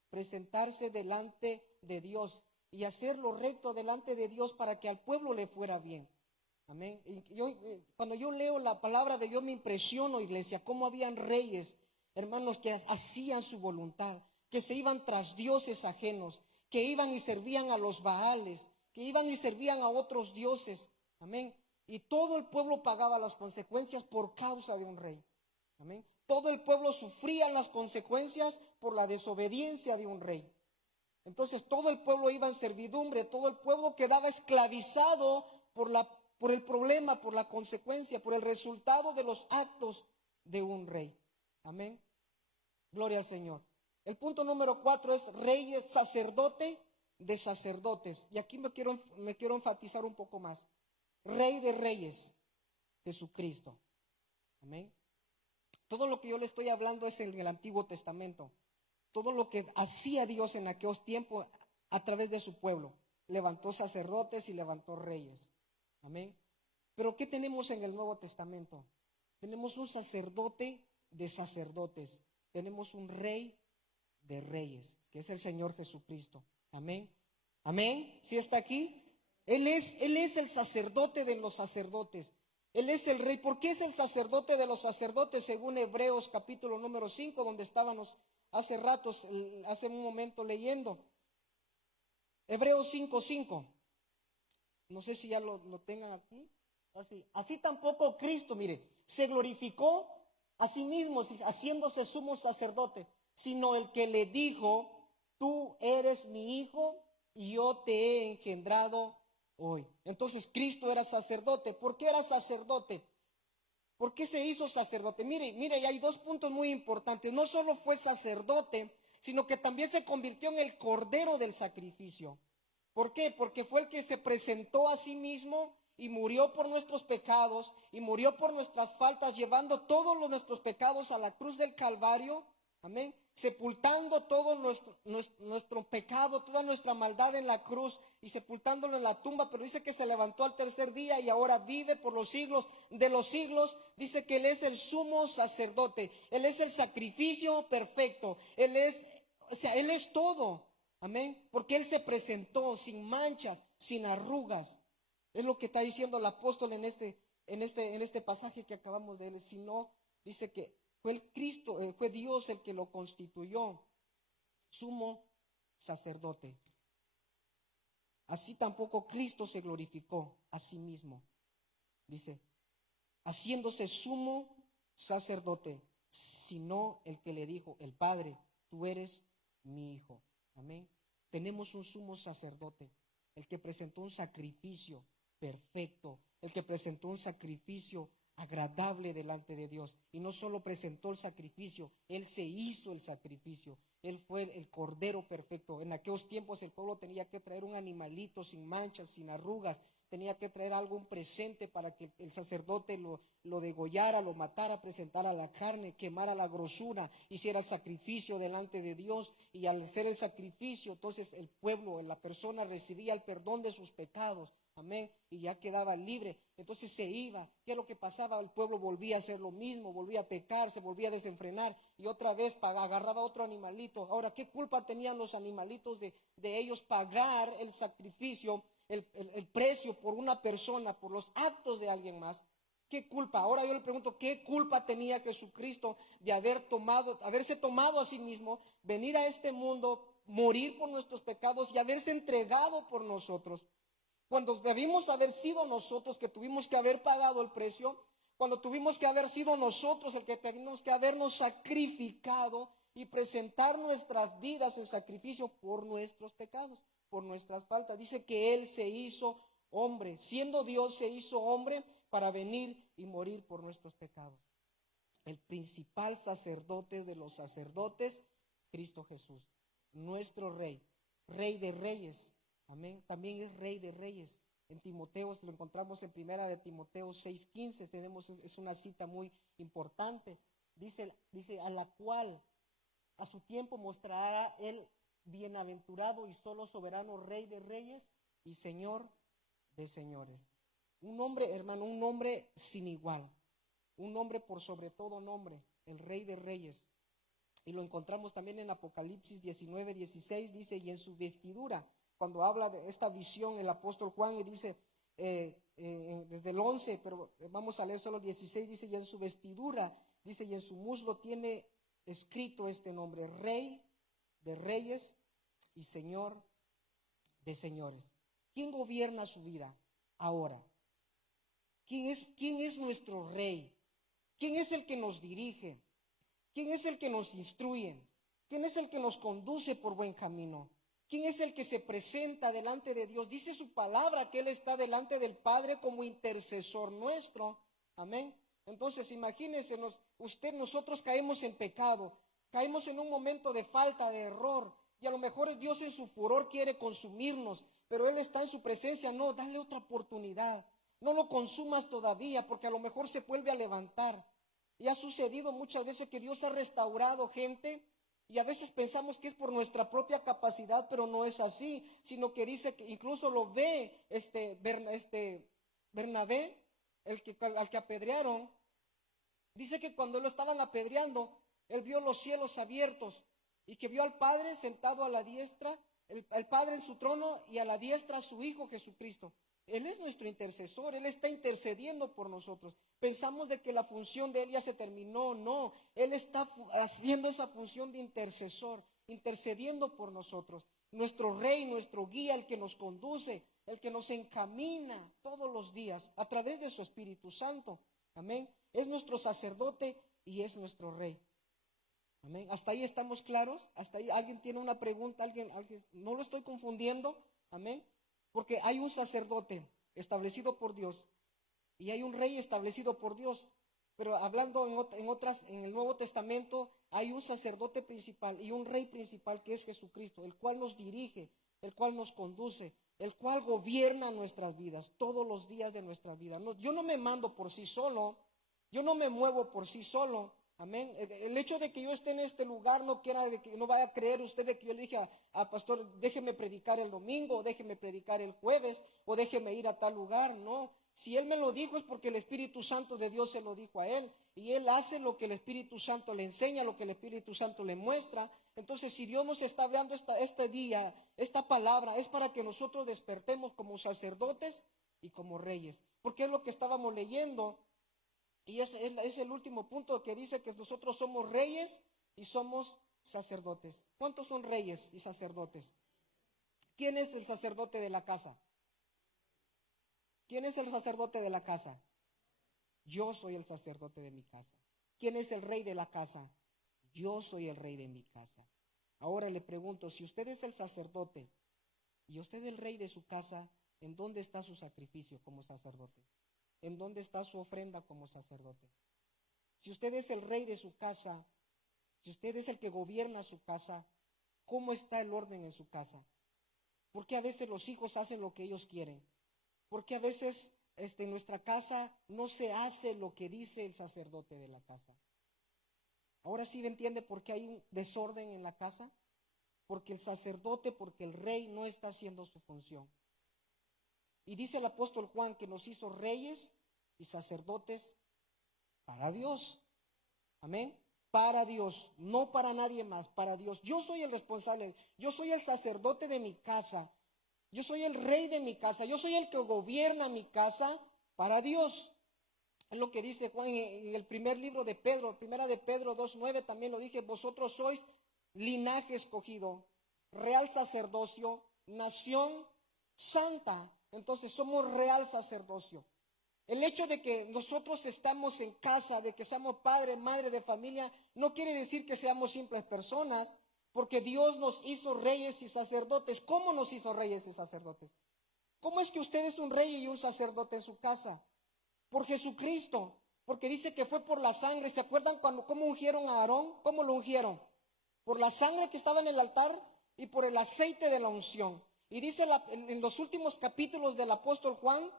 presentarse delante de Dios y hacer lo recto delante de Dios para que al pueblo le fuera bien. Amén. Cuando yo leo la palabra de Dios me impresiono, iglesia, cómo habían reyes, hermanos, que hacían su voluntad, que se iban tras dioses ajenos, que iban y servían a los Baales, que iban y servían a otros dioses. Amén. Y todo el pueblo pagaba las consecuencias por causa de un rey. Amén. Todo el pueblo sufría las consecuencias por la desobediencia de un rey. Entonces todo el pueblo iba en servidumbre, todo el pueblo quedaba esclavizado por el problema, por la consecuencia, por el resultado de los actos de un rey. Amén. Gloria al Señor. El punto número 4 es rey, sacerdote de sacerdotes. Y aquí me quiero enfatizar un poco más. Rey de reyes, Jesucristo. Amén. Todo lo que yo le estoy hablando es en el Antiguo Testamento. Todo lo que hacía Dios en aquellos tiempos a través de su pueblo. Levantó sacerdotes y levantó reyes. Amén. Pero ¿qué tenemos en el Nuevo Testamento? Tenemos un sacerdote de sacerdotes. Tenemos un rey de reyes, que es el Señor Jesucristo. Amén. Amén. ¿Sí está aquí? Él es el sacerdote de los sacerdotes. Él es el rey. ¿Por qué es el sacerdote de los sacerdotes? Según Hebreos capítulo número 5, donde estábamos hace un momento leyendo. Hebreos 5:5. No sé si ya lo tengan aquí. Así tampoco Cristo, mire, se glorificó a sí mismo, haciéndose sumo sacerdote, sino el que le dijo: tú eres mi hijo y yo te he engendrado hoy. Entonces Cristo era sacerdote. ¿Por qué era sacerdote? ¿Por qué se hizo sacerdote? Mire, y hay dos puntos muy importantes. No solo fue sacerdote, sino que también se convirtió en el cordero del sacrificio. ¿Por qué? Porque fue el que se presentó a sí mismo y murió por nuestros pecados y murió por nuestras faltas, llevando todos nuestros pecados a la cruz del Calvario. Amén. Sepultando todo nuestro pecado, toda nuestra maldad en la cruz y sepultándolo en la tumba. Pero dice que se levantó al tercer día y ahora vive por los siglos de los siglos. Dice que Él es el sumo sacerdote. Él es el sacrificio perfecto. Él es todo. Amén. Porque Él se presentó sin manchas, sin arrugas. Es lo que está diciendo el apóstol en este pasaje que acabamos de leer. Si no, dice que fue Dios el que lo constituyó sumo sacerdote. Así tampoco Cristo se glorificó a sí mismo. Dice, haciéndose sumo sacerdote, sino el que le dijo, el Padre, tú eres mi hijo. Amén. Tenemos un sumo sacerdote, el que presentó un sacrificio perfecto, el que presentó un sacrificio agradable delante de Dios. Y no solo presentó el sacrificio, Él se hizo el sacrificio. Él fue el cordero perfecto. En aquellos tiempos el pueblo tenía que traer un animalito sin manchas, sin arrugas. Tenía que traer algún presente para que el sacerdote lo degollara, lo matara, presentara la carne, quemara la grosura, hiciera sacrificio delante de Dios. Y al hacer el sacrificio, entonces el pueblo, la persona recibía el perdón de sus pecados. Amén. Y ya quedaba libre. Entonces se iba. ¿Qué es lo que pasaba? El pueblo volvía a hacer lo mismo, volvía a pecar, se volvía a desenfrenar y otra vez agarraba otro animalito. Ahora, ¿qué culpa tenían los animalitos de ellos pagar el sacrificio, el precio por una persona, por los actos de alguien más? ¿Qué culpa? Ahora yo le pregunto, ¿qué culpa tenía Jesucristo de haberse tomado a sí mismo, venir a este mundo, morir por nuestros pecados y haberse entregado por nosotros. Cuando debimos haber sido nosotros que tuvimos que haber pagado el precio, cuando tuvimos que haber sido nosotros el que tuvimos que habernos sacrificado y presentar nuestras vidas en sacrificio por nuestros pecados, por nuestras faltas. Dice que Él se hizo hombre, siendo Dios se hizo hombre para venir y morir por nuestros pecados. El principal sacerdote de los sacerdotes, Cristo Jesús, nuestro Rey, Rey de Reyes, amén, también es Rey de Reyes. En Timoteo, lo encontramos en primera de Timoteo 6:15, es una cita muy importante, dice a la cual a su tiempo mostrará el bienaventurado y solo soberano Rey de Reyes y Señor de señores. Un nombre, hermano, un nombre sin igual, un nombre por sobre todo nombre, el Rey de Reyes. Y lo encontramos también en Apocalipsis 19:16, dice, y en su vestidura, cuando habla de esta visión el apóstol Juan, y dice, desde el 11, pero vamos a leer solo el 16, dice, y en su vestidura, dice, y en su muslo tiene escrito este nombre, Rey de Reyes y Señor de señores. ¿Quién gobierna su vida ahora? ¿Quién es nuestro Rey? ¿Quién es el que nos dirige? ¿Quién es el que nos instruye? ¿Quién es el que nos conduce por buen camino? ¿Quién es el que se presenta delante de Dios? Dice su palabra que Él está delante del Padre como intercesor nuestro. Amén. Entonces, imagínense, nosotros caemos en pecado, caemos en un momento de falta, de error, y a lo mejor Dios en su furor quiere consumirnos, pero Él está en su presencia. No, dale otra oportunidad. No lo consumas todavía, porque a lo mejor se vuelve a levantar. Y ha sucedido muchas veces que Dios ha restaurado gente, y a veces pensamos que es por nuestra propia capacidad, pero no es así, sino que dice que incluso lo ve Bernabé, al que apedrearon. Dice que cuando lo estaban apedreando, él vio los cielos abiertos y que vio al Padre sentado a la diestra, el Padre en su trono y a la diestra a su Hijo Jesucristo. Él es nuestro intercesor, Él está intercediendo por nosotros. Pensamos de que la función de Él ya se terminó, no. Él está haciendo esa función de intercesor, intercediendo por nosotros. Nuestro Rey, nuestro guía, el que nos conduce, el que nos encamina todos los días a través de su Espíritu Santo. Amén. Es nuestro sacerdote y es nuestro Rey. Amén. ¿Hasta ahí estamos claros? ¿Hasta ahí alguien tiene una pregunta? ¿Alguien? ¿No lo estoy confundiendo? Amén. Porque hay un sacerdote establecido por Dios y hay un rey establecido por Dios. Pero hablando en el Nuevo Testamento, hay un sacerdote principal y un rey principal que es Jesucristo, el cual nos dirige, el cual nos conduce, el cual gobierna nuestras vidas, todos los días de nuestras vidas. No, yo no me mando por sí solo, yo no me muevo por sí solo. Amén. El hecho de que yo esté en este lugar no quiera de que no vaya a creer usted de que yo le dije a pastor, déjeme predicar el domingo, déjeme predicar el jueves, o déjeme ir a tal lugar. No, si él me lo dijo es porque el Espíritu Santo de Dios se lo dijo a él, y él hace lo que el Espíritu Santo le enseña, lo que el Espíritu Santo le muestra. Entonces, si Dios nos está hablando este día, esta palabra, es para que nosotros despertemos como sacerdotes y como reyes, porque es lo que estábamos leyendo. Y es el último punto que dice que nosotros somos reyes y somos sacerdotes. ¿Cuántos son reyes y sacerdotes? ¿Quién es el sacerdote de la casa? ¿Quién es el sacerdote de la casa? Yo soy el sacerdote de mi casa. ¿Quién es el rey de la casa? Yo soy el rey de mi casa. Ahora le pregunto, si usted es el sacerdote y usted es el rey de su casa, ¿en dónde está su sacrificio como sacerdote? ¿En dónde está su ofrenda como sacerdote? Si usted es el rey de su casa, si usted es el que gobierna su casa, ¿cómo está el orden en su casa? ¿Por qué a veces los hijos hacen lo que ellos quieren? ¿Por qué a veces en nuestra casa no se hace lo que dice el sacerdote de la casa? Ahora sí me entiende por qué hay un desorden en la casa. Porque el sacerdote, porque el rey no está haciendo su función. Y dice el apóstol Juan que nos hizo reyes y sacerdotes para Dios. Amén. Para Dios, no para nadie más, para Dios. Yo soy el responsable, yo soy el sacerdote de mi casa, yo soy el rey de mi casa, yo soy el que gobierna mi casa para Dios. Es lo que dice Juan en el primer libro de Pedro, primera de Pedro 2:9, también lo dije, vosotros sois linaje escogido, real sacerdocio, nación santa. Entonces somos real sacerdocio. El hecho de que nosotros estamos en casa, de que seamos padre, madre de familia, no quiere decir que seamos simples personas, porque Dios nos hizo reyes y sacerdotes. ¿Cómo nos hizo reyes y sacerdotes? ¿Cómo es que usted es un rey y un sacerdote en su casa? Por Jesucristo, porque dice que fue por la sangre. ¿Se acuerdan cómo ungieron a Aarón? ¿Cómo lo ungieron? Por la sangre que estaba en el altar y por el aceite de la unción. Y dice en los últimos capítulos del apóstol Juan,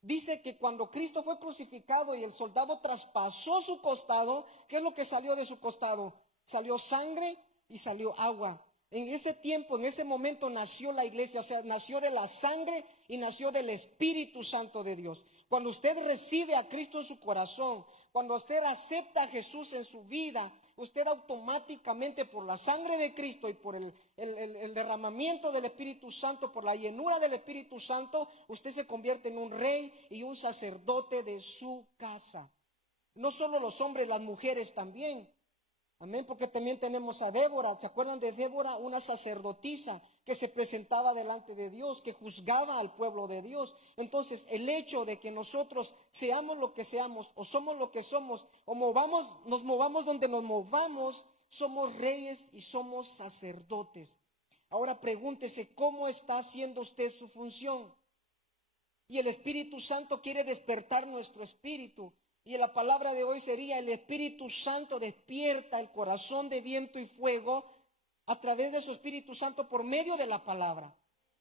dice que cuando Cristo fue crucificado y el soldado traspasó su costado, ¿qué es lo que salió de su costado? Salió sangre y salió agua. En ese tiempo, en ese momento nació la iglesia, o sea, nació de la sangre y nació del Espíritu Santo de Dios. Cuando usted recibe a Cristo en su corazón, cuando usted acepta a Jesús en su vida, usted automáticamente por la sangre de Cristo y por el derramamiento del Espíritu Santo, por la llenura del Espíritu Santo, usted se convierte en un rey y un sacerdote de su casa. No solo los hombres, las mujeres también. Amén, porque también tenemos a Débora. ¿Se acuerdan de Débora? Una sacerdotisa que se presentaba delante de Dios, que juzgaba al pueblo de Dios. Entonces, el hecho de que nosotros seamos lo que seamos, o somos lo que somos, o nos movamos donde nos movamos, somos reyes y somos sacerdotes. Ahora pregúntese, ¿cómo está haciendo usted su función? Y el Espíritu Santo quiere despertar nuestro espíritu. Y la palabra de hoy sería: el Espíritu Santo despierta el corazón de viento y fuego a través de su Espíritu Santo por medio de la palabra.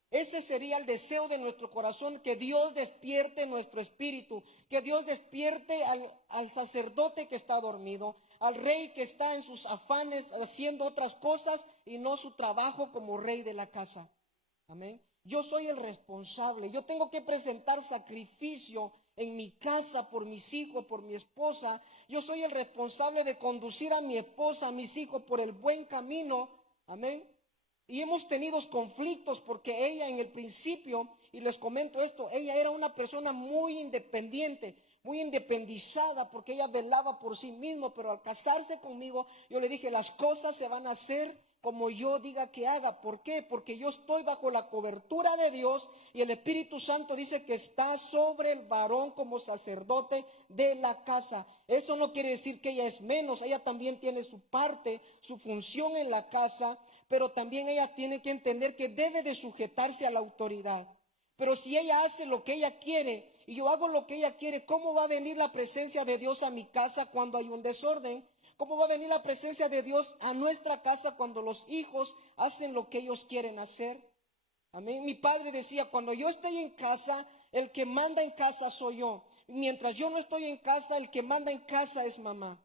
Ese sería el deseo de nuestro corazón, que Dios despierte nuestro espíritu, que Dios despierte al sacerdote que está dormido, al rey que está en sus afanes haciendo otras cosas y no su trabajo como rey de la casa. Amén. Yo soy el responsable, yo tengo que presentar sacrificio en mi casa por mis hijos, por mi esposa. Yo soy el responsable de conducir a mi esposa, a mis hijos por el buen camino. Amén. Y hemos tenido conflictos porque ella en el principio, y les comento esto, ella era una persona muy independiente, muy independizada, porque ella velaba por sí misma. Pero al casarse conmigo, yo le dije: las cosas se van a hacer como yo diga que haga. ¿Por qué? Porque yo estoy bajo la cobertura de Dios, y el Espíritu Santo dice que está sobre el varón como sacerdote de la casa. Eso no quiere decir que ella es menos, ella también tiene su parte, su función en la casa, pero también ella tiene que entender que debe de sujetarse a la autoridad. Pero si ella hace lo que ella quiere y yo hago lo que ella quiere, ¿cómo va a venir la presencia de Dios a mi casa cuando hay un desorden? ¿Cómo va a venir la presencia de Dios a nuestra casa cuando los hijos hacen lo que ellos quieren hacer? Amén. Mi padre decía: cuando yo estoy en casa, el que manda en casa soy yo. Mientras yo no estoy en casa, el que manda en casa es mamá,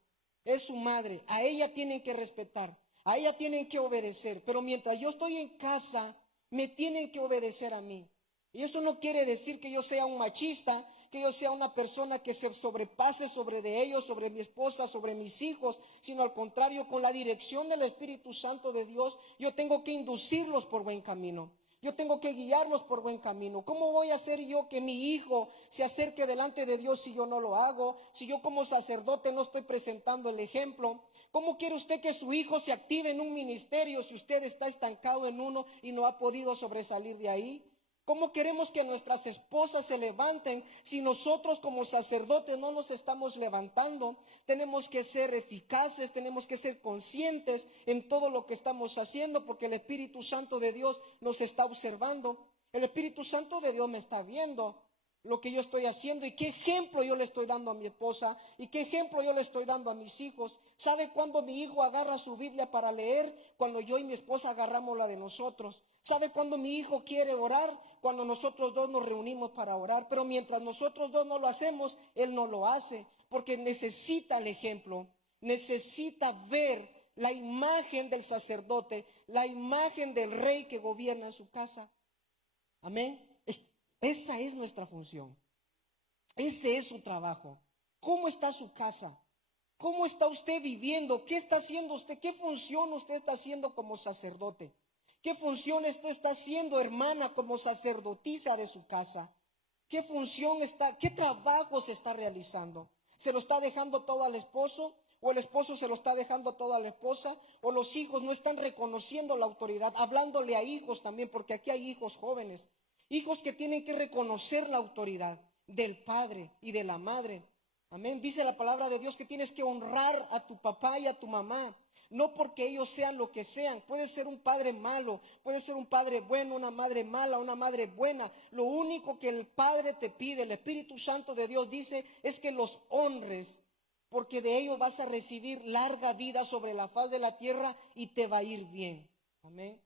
es su madre. A ella tienen que respetar, a ella tienen que obedecer. Pero mientras yo estoy en casa, me tienen que obedecer a mí. Y eso no quiere decir que yo sea un machista, que yo sea una persona que se sobrepase sobre de ellos, sobre mi esposa, sobre mis hijos, sino al contrario, con la dirección del Espíritu Santo de Dios, yo tengo que inducirlos por buen camino. Yo tengo que guiarlos por buen camino. ¿Cómo voy a hacer yo que mi hijo se acerque delante de Dios si yo no lo hago? Si yo como sacerdote no estoy presentando el ejemplo. ¿Cómo quiere usted que su hijo se active en un ministerio si usted está estancado en uno y no ha podido sobresalir de ahí? ¿Cómo queremos que nuestras esposas se levanten si nosotros como sacerdotes no nos estamos levantando? Tenemos que ser eficaces, tenemos que ser conscientes en todo lo que estamos haciendo, porque el Espíritu Santo de Dios nos está observando. El Espíritu Santo de Dios me está viendo lo que yo estoy haciendo y qué ejemplo yo le estoy dando a mi esposa y qué ejemplo yo le estoy dando a mis hijos. ¿Sabe cuándo mi hijo agarra su Biblia para leer? Cuando yo y mi esposa agarramos la de nosotros. ¿Sabe cuándo mi hijo quiere orar? Cuando nosotros dos nos reunimos para orar. Pero mientras nosotros dos no lo hacemos, él no lo hace, porque necesita el ejemplo, necesita ver la imagen del sacerdote, la imagen del rey que gobierna en su casa. Amén. Esa es nuestra función. Ese es su trabajo. ¿Cómo está su casa? ¿Cómo está usted viviendo? ¿Qué está haciendo usted? ¿Qué función usted está haciendo como sacerdote? ¿Qué función usted está haciendo, hermana, como sacerdotisa de su casa? ¿Qué función está, qué trabajo se está realizando? ¿Se lo está dejando todo al esposo? o el esposo se lo está dejando todo a la esposa, o los hijos no están reconociendo la autoridad, hablándole a hijos también, porque aquí hay hijos jóvenes, hijos que tienen que reconocer la autoridad del padre y de la madre. Amén. Dice la palabra de Dios que tienes que honrar a tu papá y a tu mamá. No porque ellos sean lo que sean. Puede ser un padre malo, puede ser un padre bueno, una madre mala, una madre buena. Lo único que el Padre te pide, el Espíritu Santo de Dios dice, es que los honres, porque de ellos vas a recibir larga vida sobre la faz de la tierra y te va a ir bien. Amén.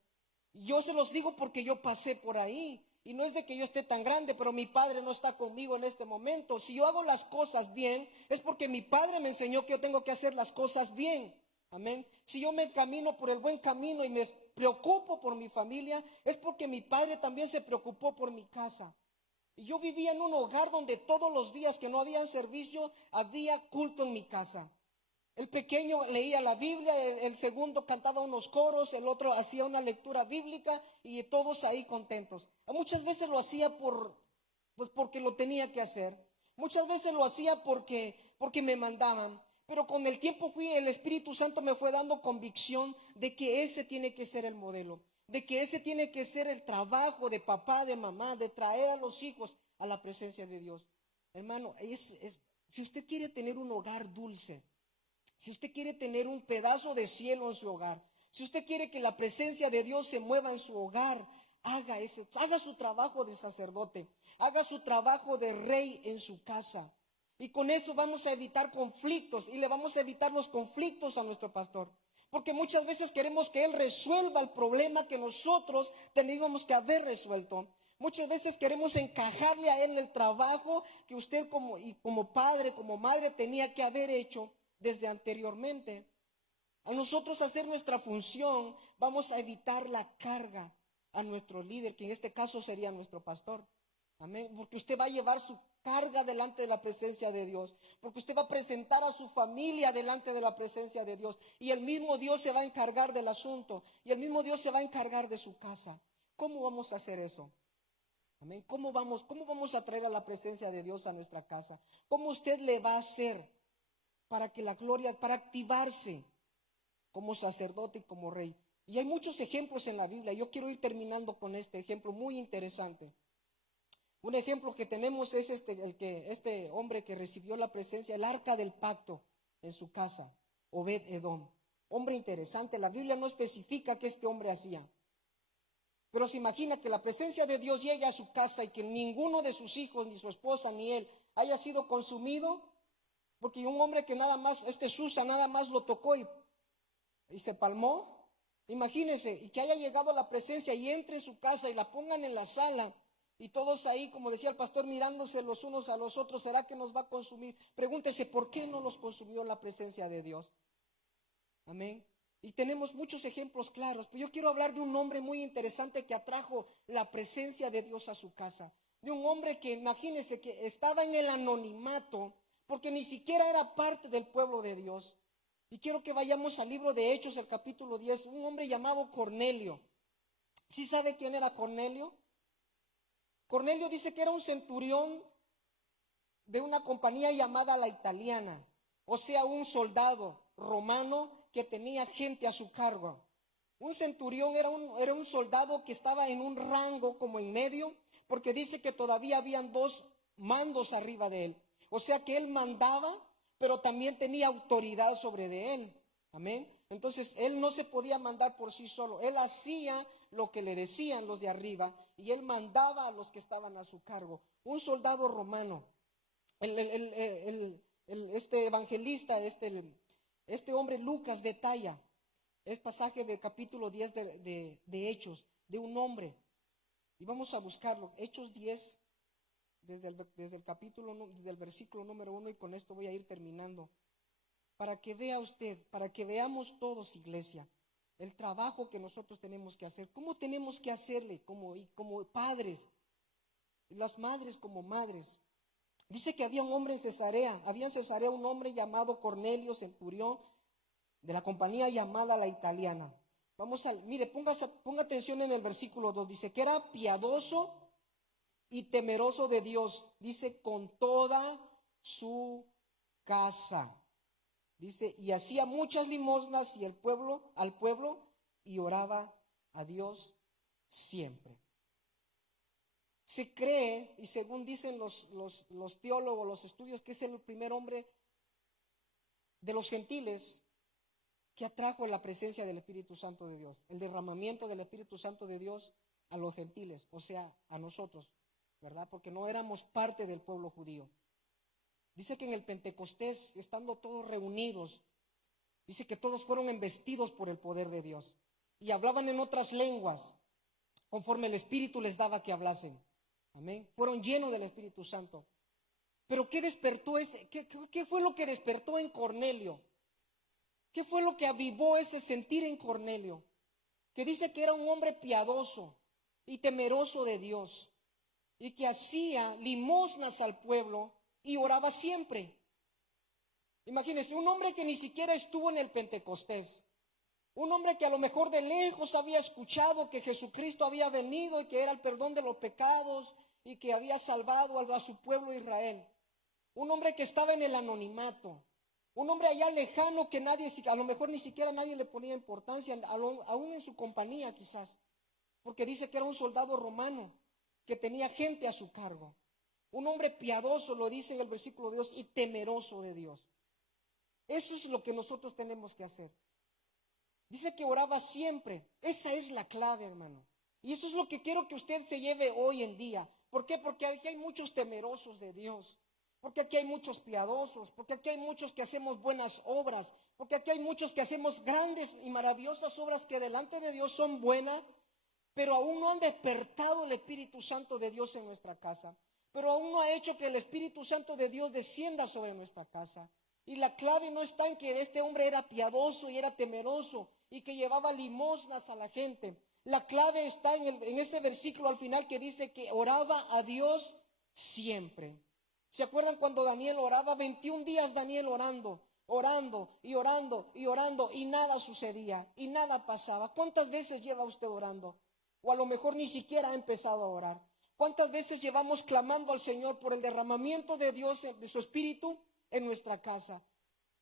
Yo se los digo porque yo pasé por ahí. Y no es de que yo esté tan grande, pero mi padre no está conmigo en este momento. Si yo hago las cosas bien, es porque mi padre me enseñó que yo tengo que hacer las cosas bien. Amén. Si yo me camino por el buen camino y me preocupo por mi familia, es porque mi padre también se preocupó por mi casa. Y yo vivía en un hogar donde todos los días que no había servicio, había culto en mi casa. El pequeño leía la Biblia, el segundo cantaba unos coros, el otro hacía una lectura bíblica y todos ahí contentos. Muchas veces lo hacía pues porque lo tenía que hacer. Muchas veces lo hacía porque me mandaban. Pero con el tiempo el Espíritu Santo me fue dando convicción de que ese tiene que ser el modelo, de que ese tiene que ser el trabajo de papá, de mamá, de traer a los hijos a la presencia de Dios. Hermano, si usted quiere tener un hogar dulce, si usted quiere tener un pedazo de cielo en su hogar, si usted quiere que la presencia de Dios se mueva en su hogar, haga su trabajo de sacerdote, haga su trabajo de rey en su casa. Y con eso vamos a evitar conflictos y le vamos a evitar los conflictos a nuestro pastor. Porque muchas veces queremos que él resuelva el problema que nosotros teníamos que haber resuelto. Muchas veces queremos encajarle a él el trabajo que usted como padre, como madre tenía que haber hecho desde anteriormente. A nosotros hacer nuestra función, vamos a evitar la carga a nuestro líder, que en este caso sería nuestro pastor. Amén. Porque usted va a llevar su carga delante de la presencia de Dios. Porque usted va a presentar a su familia delante de la presencia de Dios. Y el mismo Dios se va a encargar del asunto. Y el mismo Dios se va a encargar de su casa. ¿Cómo vamos a hacer eso? Amén. ¿Cómo vamos a traer a la presencia de Dios a nuestra casa? ¿Cómo usted le va a hacer para que la gloria, para activarse como sacerdote y como rey? Y hay muchos ejemplos en la Biblia. Yo quiero ir terminando con este ejemplo muy interesante. Un ejemplo que tenemos es este hombre que recibió la presencia, el arca del pacto en su casa, Obed-Edom. Hombre interesante, la Biblia no especifica qué este hombre hacía. Pero se imagina que la presencia de Dios llegue a su casa y que ninguno de sus hijos, ni su esposa, ni él, haya sido consumido, porque un hombre que nada más, Susa nada más lo tocó y se palmó. Imagínense, y que haya llegado a la presencia y entre en su casa y la pongan en la sala. Y todos ahí, como decía el pastor, mirándose los unos a los otros, ¿será que nos va a consumir? Pregúntese, ¿por qué no los consumió la presencia de Dios? Amén. Y tenemos muchos ejemplos claros, pero yo quiero hablar de un hombre muy interesante que atrajo la presencia de Dios a su casa. De un hombre que, imagínense, que estaba en el anonimato, porque ni siquiera era parte del pueblo de Dios. Y quiero que vayamos al libro de Hechos, el capítulo 10, un hombre llamado Cornelio. ¿Sí sabe quién era Cornelio? Cornelio dice que era un centurión de una compañía llamada la Italiana, o sea, un soldado romano que tenía gente a su cargo. Un centurión era un soldado que estaba en un rango como en medio, porque dice que todavía habían dos mandos arriba de él. O sea que él mandaba, pero también tenía autoridad sobre de él. Amén. Entonces él no se podía mandar por sí solo. Él hacía lo que le decían los de arriba y él mandaba a los que estaban a su cargo. Un soldado romano. Este evangelista, este hombre Lucas detalla el pasaje del capítulo 10 de Hechos, de un hombre. Y vamos a buscarlo. Hechos 10, desde el versículo número 1, y con esto voy a ir terminando. Para que vea usted, para que veamos todos, iglesia, el trabajo que nosotros tenemos que hacer. ¿Cómo tenemos que hacerle como padres? Las madres como madres. Dice que había un hombre en Cesarea. Había en Cesarea un hombre llamado Cornelio, centurión de la compañía llamada la Italiana. Mire, ponga atención en el versículo 2. Dice que era piadoso y temeroso de Dios. Dice con toda su casa. Dice, y hacía muchas limosnas y al pueblo, y oraba a Dios siempre. Se cree, y según dicen los teólogos, los estudios, que es el primer hombre de los gentiles que atrajo la presencia del Espíritu Santo de Dios, el derramamiento del Espíritu Santo de Dios a los gentiles, o sea, a nosotros, ¿verdad? Porque no éramos parte del pueblo judío. Dice que en el Pentecostés, estando todos reunidos, dice que todos fueron embestidos por el poder de Dios y hablaban en otras lenguas, conforme el Espíritu les daba que hablasen. Amén. Fueron llenos del Espíritu Santo. Pero ¿qué despertó qué fue lo que despertó en Cornelio? ¿Qué fue lo que avivó ese sentir en Cornelio? Que dice que era un hombre piadoso y temeroso de Dios y que hacía limosnas al pueblo y oraba siempre. Imagínense, un hombre que ni siquiera estuvo en el Pentecostés, un hombre que a lo mejor de lejos había escuchado que Jesucristo había venido y que era el perdón de los pecados y que había salvado a su pueblo Israel. Un hombre que estaba en el anonimato, un hombre allá lejano que nadie, a lo mejor ni siquiera nadie le ponía importancia, aún en su compañía quizás, porque dice que era un soldado romano que tenía gente a su cargo. Un hombre piadoso, lo dice en el versículo de Dios, y temeroso de Dios. Eso es lo que nosotros tenemos que hacer. Dice que oraba siempre. Esa es la clave, hermano. Y eso es lo que quiero que usted se lleve hoy en día. ¿Por qué? Porque aquí hay muchos temerosos de Dios. Porque aquí hay muchos piadosos. Porque aquí hay muchos que hacemos buenas obras. Porque aquí hay muchos que hacemos grandes y maravillosas obras que delante de Dios son buenas, pero aún no han despertado el Espíritu Santo de Dios en nuestra casa. Pero aún no ha hecho que el Espíritu Santo de Dios descienda sobre nuestra casa. Y la clave no está en que este hombre era piadoso y era temeroso y que llevaba limosnas a la gente. La clave está en ese versículo al final que dice que oraba a Dios siempre. ¿Se acuerdan cuando Daniel oraba? 21 días Daniel orando y nada sucedía y nada pasaba. ¿Cuántas veces lleva usted orando? O a lo mejor ni siquiera ha empezado a orar. ¿Cuántas veces llevamos clamando al Señor por el derramamiento de Dios, de su Espíritu en nuestra casa?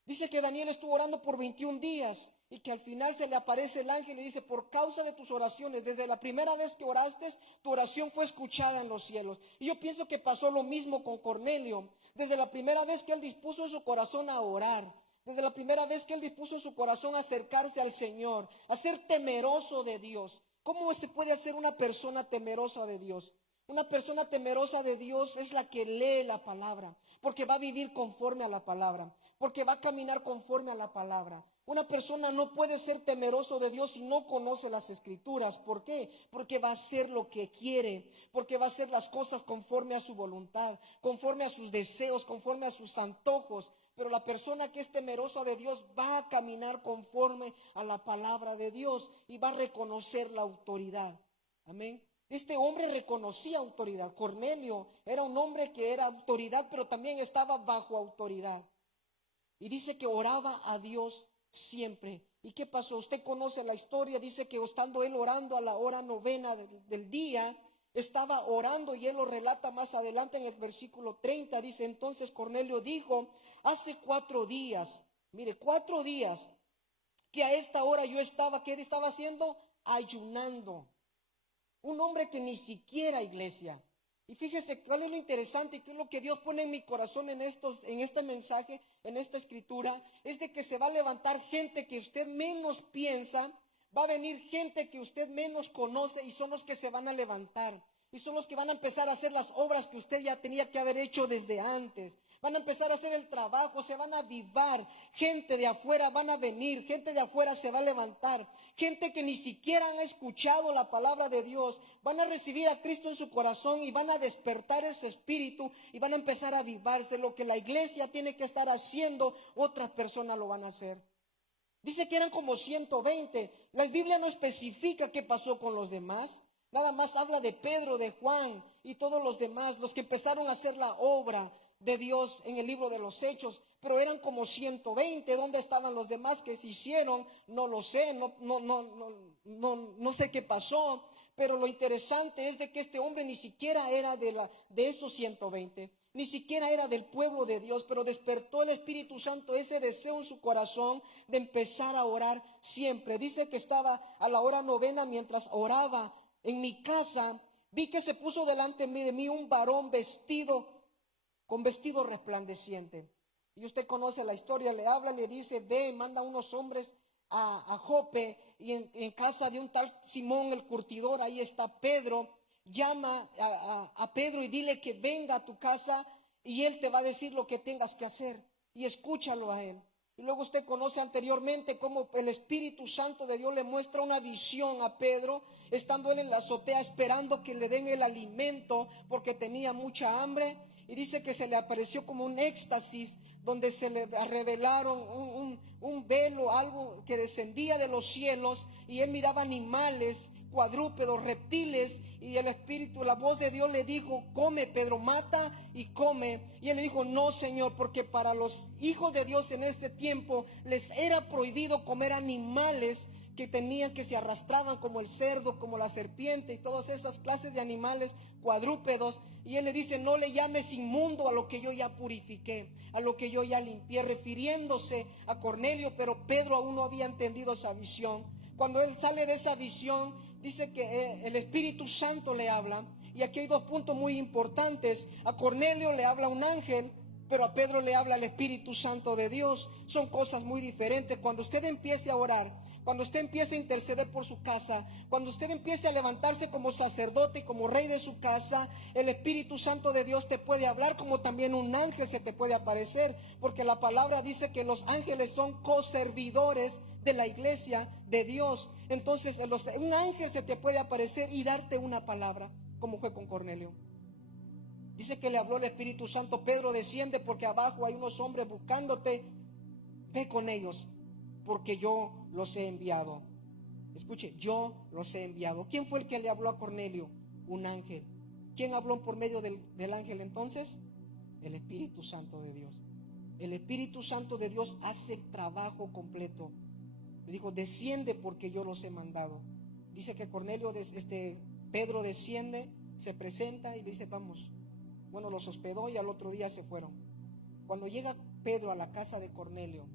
Dice que Daniel estuvo orando por 21 días y que al final se le aparece el ángel y dice, por causa de tus oraciones, desde la primera vez que oraste, tu oración fue escuchada en los cielos. Y yo pienso que pasó lo mismo con Cornelio. Desde la primera vez que él dispuso su corazón a orar, desde la primera vez que él dispuso su corazón a acercarse al Señor, a ser temeroso de Dios. ¿Cómo se puede hacer una persona temerosa de Dios? Una persona temerosa de Dios es la que lee la palabra, porque va a vivir conforme a la palabra, porque va a caminar conforme a la palabra. Una persona no puede ser temeroso de Dios si no conoce las Escrituras. ¿Por qué? Porque va a hacer lo que quiere, porque va a hacer las cosas conforme a su voluntad, conforme a sus deseos, conforme a sus antojos. Pero la persona que es temerosa de Dios va a caminar conforme a la palabra de Dios y va a reconocer la autoridad. Amén. Este hombre reconocía autoridad. Cornelio era un hombre que era autoridad, pero también estaba bajo autoridad. Y dice que oraba a Dios siempre. ¿Y qué pasó? Usted conoce la historia. Dice que estando él orando a la hora novena del día, estaba orando, y él lo relata más adelante en el versículo 30. Dice, entonces Cornelio dijo, hace 4 días, mire, 4 días, que a esta hora yo estaba, ¿qué estaba haciendo? Ayunando. Un hombre que ni siquiera, iglesia. Y fíjese cuál es lo interesante y qué es lo que Dios pone en mi corazón en este mensaje, en esta escritura, es de que se va a levantar gente que usted menos piensa, va a venir gente que usted menos conoce y son los que se van a levantar. Y son los que van a empezar a hacer las obras que usted ya tenía que haber hecho desde antes. Van a empezar a hacer el trabajo, se van a avivar. Gente de afuera van a venir, gente de afuera se va a levantar. Gente que ni siquiera han escuchado la palabra de Dios, van a recibir a Cristo en su corazón y van a despertar ese espíritu y van a empezar a avivarse. Lo que la iglesia tiene que estar haciendo, otras personas lo van a hacer. Dice que eran como 120. La Biblia no especifica qué pasó con los demás. Nada más habla de Pedro, de Juan y todos los demás, los que empezaron a hacer la obra de Dios en el libro de los Hechos, pero eran como 120. ¿Dónde estaban los demás que se hicieron? No lo sé, no sé qué pasó, pero lo interesante es de que este hombre ni siquiera era de esos 120. ni siquiera era del pueblo de Dios, pero despertó el Espíritu Santo ese deseo en su corazón de empezar a orar siempre. Dice que estaba a la hora novena mientras oraba en mi casa. Vi que se puso delante de mí un varón con vestido resplandeciente. Y usted conoce la historia, le habla, le dice, ve, manda unos hombres a Jope, y en casa de un tal Simón el curtidor, ahí está Pedro. Llama a Pedro y dile que venga a tu casa y él te va a decir lo que tengas que hacer, y escúchalo a él. Y luego usted conoce anteriormente cómo el Espíritu Santo de Dios le muestra una visión a Pedro, estando él en la azotea esperando que le den el alimento porque tenía mucha hambre. Y dice que se le apareció como un éxtasis, donde se le revelaron un velo, algo que descendía de los cielos, y él miraba animales, cuadrúpedos, reptiles, y el Espíritu, la voz de Dios le dijo, come Pedro, mata y come. Y él le dijo, no Señor, porque para los hijos de Dios en ese tiempo les era prohibido comer animales que se arrastraban, como el cerdo, como la serpiente y todas esas clases de animales cuadrúpedos. Y él le dice, no le llames inmundo a lo que yo ya purifiqué, a lo que yo ya limpié, refiriéndose a Cornelio. Pero Pedro aún no había entendido esa visión. Cuando él sale de esa visión, dice que el Espíritu Santo le habla. Y aquí hay dos puntos muy importantes. A Cornelio le habla un ángel, pero a Pedro le habla el Espíritu Santo de Dios. Son cosas muy diferentes. Cuando usted empiece a orar, cuando usted empiece a interceder por su casa, cuando usted empiece a levantarse como sacerdote y como rey de su casa, el Espíritu Santo de Dios te puede hablar, como también un ángel se te puede aparecer, porque la palabra dice que los ángeles son coservidores de la iglesia de Dios. Entonces un ángel se te puede aparecer y darte una palabra, como fue con Cornelio. Dice que le habló el Espíritu Santo, Pedro, desciende porque abajo hay unos hombres buscándote, ve con ellos, porque yo los he enviado. Escuche, yo los he enviado. ¿Quién fue el que le habló a Cornelio? Un ángel. ¿Quién habló por medio del ángel entonces? El Espíritu Santo de Dios. El Espíritu Santo de Dios hace trabajo completo. Le dijo, desciende porque yo los he mandado. Dice que Pedro desciende, se presenta y le dice, vamos. Bueno, los hospedó y al otro día se fueron. Cuando llega Pedro a la casa de Cornelio,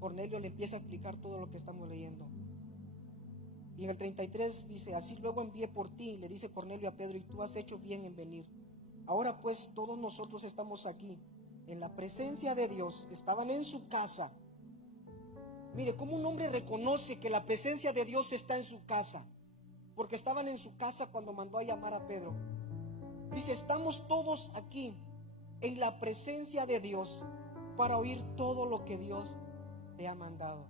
Cornelio le empieza a explicar todo lo que estamos leyendo. Y en el 33 dice, así luego envié por ti, le dice Cornelio a Pedro, y tú has hecho bien en venir. Ahora pues todos nosotros estamos aquí, en la presencia de Dios. Estaban en su casa. Mire, ¿cómo un hombre reconoce que la presencia de Dios está en su casa? Porque estaban en su casa cuando mandó a llamar a Pedro. Dice, estamos todos aquí en la presencia de Dios para oír todo lo que Dios te ha mandado.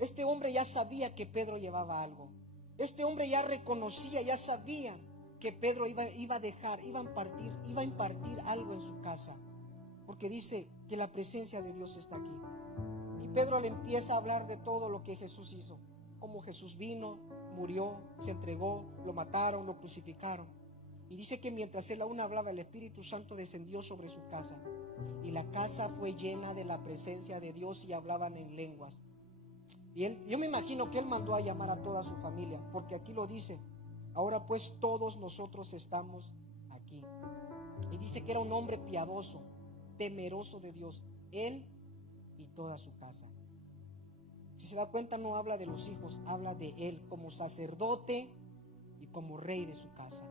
Este hombre ya sabía que Pedro llevaba algo. Este hombre ya reconocía, ya sabía que Pedro iba a impartir algo en su casa. Porque dice que la presencia de Dios está aquí. Y Pedro le empieza a hablar de todo lo que Jesús hizo. Cómo Jesús vino, murió, se entregó, lo mataron, lo crucificaron. Y dice que mientras él aún hablaba, el Espíritu Santo descendió sobre su casa. Y la casa fue llena de la presencia de Dios y hablaban en lenguas. Y yo me imagino que él mandó a llamar a toda su familia, porque aquí lo dice, ahora pues todos nosotros estamos aquí. Y dice que era un hombre piadoso, temeroso de Dios, él y toda su casa. Si se da cuenta, no habla de los hijos, habla de él como sacerdote y como rey de su casa.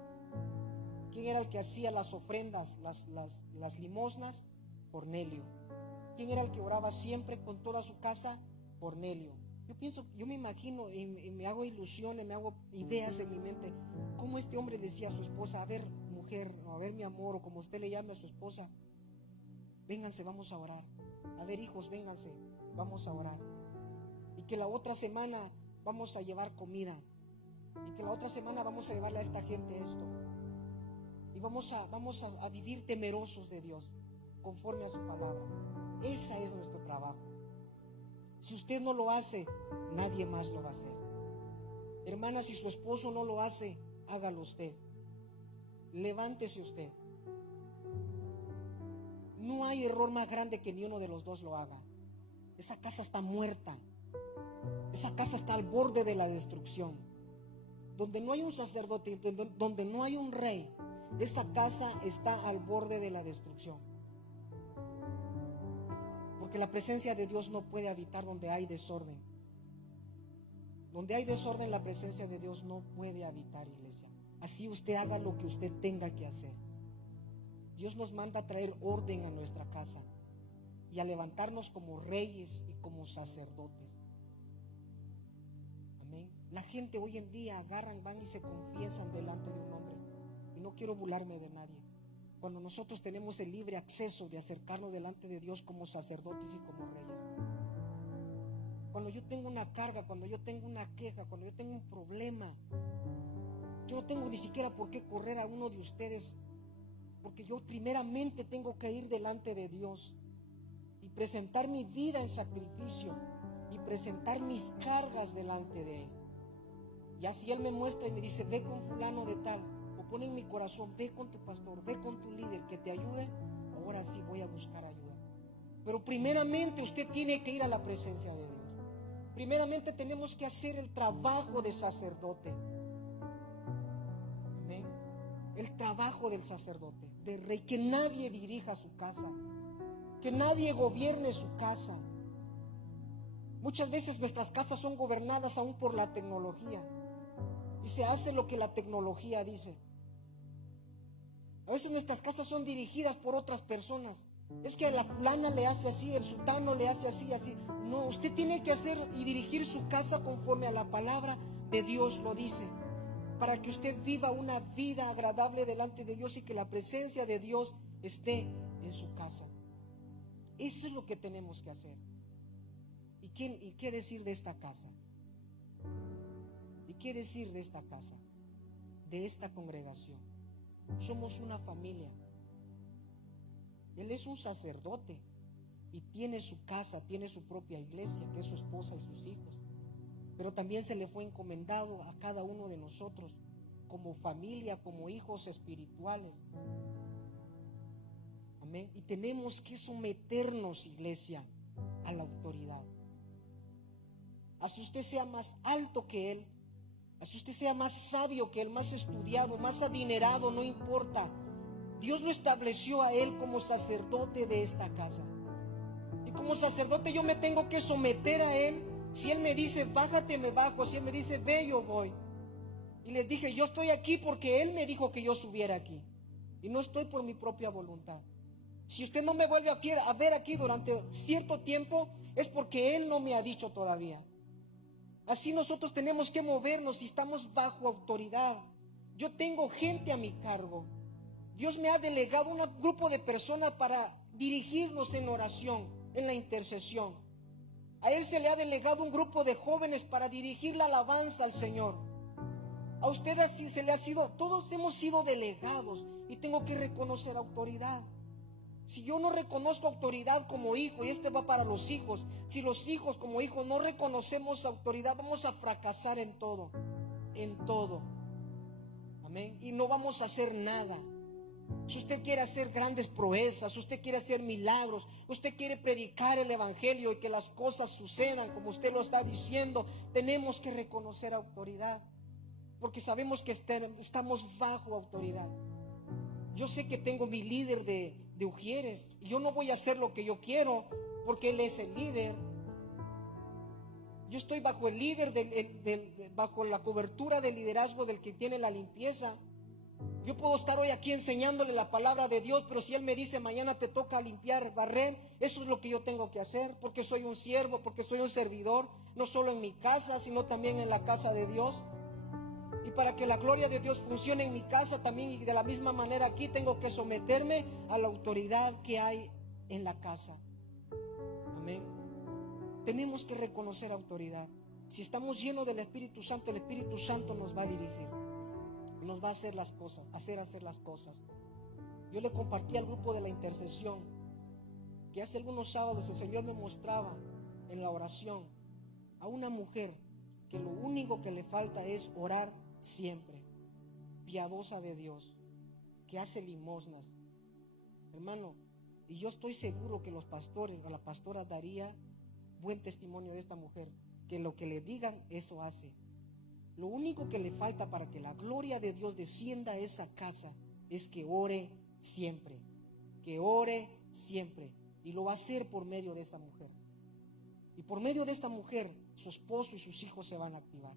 ¿Quién era el que hacía las ofrendas, las limosnas? Cornelio. ¿Quién era el que oraba siempre con toda su casa? Cornelio. Yo me imagino y me hago ilusiones, me hago ideas en mi mente, cómo este hombre decía a su esposa, a ver mujer, o a ver mi amor, o como usted le llame a su esposa, vénganse, vamos a orar. A ver hijos, vénganse, vamos a orar. Y que la otra semana vamos a llevar comida. Y que la otra semana vamos a llevarle a esta gente esto. Y vamos a vivir temerosos de Dios, conforme a su palabra. Ese es nuestro trabajo. Si usted no lo hace, nadie más lo va a hacer. Hermana, si su esposo no lo hace, hágalo usted. Levántese usted. No hay error más grande que ni uno de los dos lo haga. Esa casa está muerta. Esa casa está al borde de la destrucción. Donde no hay un sacerdote, donde no hay un rey, esa casa está al borde de la destrucción. Porque la presencia de Dios no puede habitar donde hay desorden. Donde hay desorden, la presencia de Dios no puede habitar, iglesia. Así usted haga lo que usted tenga que hacer. Dios nos manda a traer orden a nuestra casa y a levantarnos como reyes y como sacerdotes. Amén. La gente hoy en día agarran, van y se confiesan delante de un hombre. Y no quiero burlarme de nadie. Cuando nosotros tenemos el libre acceso de acercarnos delante de Dios como sacerdotes y como reyes. Cuando yo tengo una carga, cuando yo tengo una queja, cuando yo tengo un problema, yo no tengo ni siquiera por qué correr a uno de ustedes, porque yo primeramente tengo que ir delante de Dios y presentar mi vida en sacrificio y presentar mis cargas delante de Él. Y así Él me muestra y me dice, ve con fulano de tal, o pone en mi corazón, ve con tu pastor, ve con tu líder que te ayude, ahora sí voy a buscar ayuda. Pero primeramente usted tiene que ir a la presencia de Dios. Primeramente tenemos que hacer el trabajo de sacerdote. Amén. El trabajo del sacerdote, del rey, que nadie dirija su casa, que nadie gobierne su casa. Muchas veces nuestras casas son gobernadas aún por la tecnología y se hace lo que la tecnología dice. A veces nuestras casas son dirigidas por otras personas. Es que a la fulana le hace así, el sultano le hace así, así. No, usted tiene que hacer y dirigir su casa conforme a la palabra de Dios lo dice, para que usted viva una vida agradable delante de Dios y que la presencia de Dios esté en su casa. Eso es lo que tenemos que hacer. ¿Y qué decir de esta casa? ¿Y qué decir de esta casa? De esta congregación. Somos una familia. Él es un sacerdote y tiene su casa, tiene su propia iglesia, que es su esposa y sus hijos. Pero también se le fue encomendado a cada uno de nosotros como familia, como hijos espirituales. Amén. Y tenemos que someternos, iglesia, a la autoridad. Así usted sea más alto que Él, así usted sea más sabio que Él, más estudiado, más adinerado, no importa. Dios lo estableció a Él como sacerdote de esta casa. Y como sacerdote yo me tengo que someter a Él. Si Él me dice, bájate, me bajo. Si Él me dice, ve, yo voy. Y les dije, yo estoy aquí porque Él me dijo que yo subiera aquí. Y no estoy por mi propia voluntad. Si usted no me vuelve a ver aquí durante cierto tiempo, es porque Él no me ha dicho todavía. Así nosotros tenemos que movernos y estamos bajo autoridad. Yo tengo gente a mi cargo. Dios me ha delegado un grupo de personas para dirigirnos en oración, en la intercesión. A Él se le ha delegado un grupo de jóvenes para dirigir la alabanza al Señor. A usted así se le ha sido, todos hemos sido delegados y tengo que reconocer autoridad. Si yo no reconozco autoridad como hijo, y este va para los hijos, si los hijos como hijos no reconocemos autoridad, vamos a fracasar en todo, en todo. Amén. Y no vamos a hacer nada. Si usted quiere hacer grandes proezas, usted quiere hacer milagros, usted quiere predicar el evangelio y que las cosas sucedan como usted lo está diciendo, tenemos que reconocer autoridad, porque sabemos que estamos bajo autoridad. Yo sé que tengo mi líder de Ujieres y yo no voy a hacer lo que yo quiero porque él es el líder. Yo estoy bajo el líder, bajo la cobertura del liderazgo del que tiene la limpieza. Yo puedo estar hoy aquí enseñándole la palabra de Dios, pero si Él me dice mañana te toca limpiar, barrer, eso es lo que yo tengo que hacer, porque soy un siervo, porque soy un servidor, no solo en mi casa, sino también en la casa de Dios. Y para que la gloria de Dios funcione en mi casa también, y de la misma manera aquí tengo que someterme a la autoridad que hay en la casa. Amén. Tenemos que reconocer autoridad. Si estamos llenos del Espíritu Santo, el Espíritu Santo nos va a dirigir. Nos va a hacer las cosas, hacer las cosas. Yo le compartí al grupo de la intercesión que hace algunos sábados el Señor me mostraba en la oración a una mujer que lo único que le falta es orar siempre, piadosa de Dios, que hace limosnas. Hermano, y yo estoy seguro que los pastores o la pastora daría buen testimonio de esta mujer, que lo que le digan, eso hace. Lo único que le falta para que la gloria de Dios descienda a esa casa es que ore siempre, que ore siempre. Y lo va a hacer por medio de esa mujer. Y por medio de esta mujer, su esposo y sus hijos se van a activar.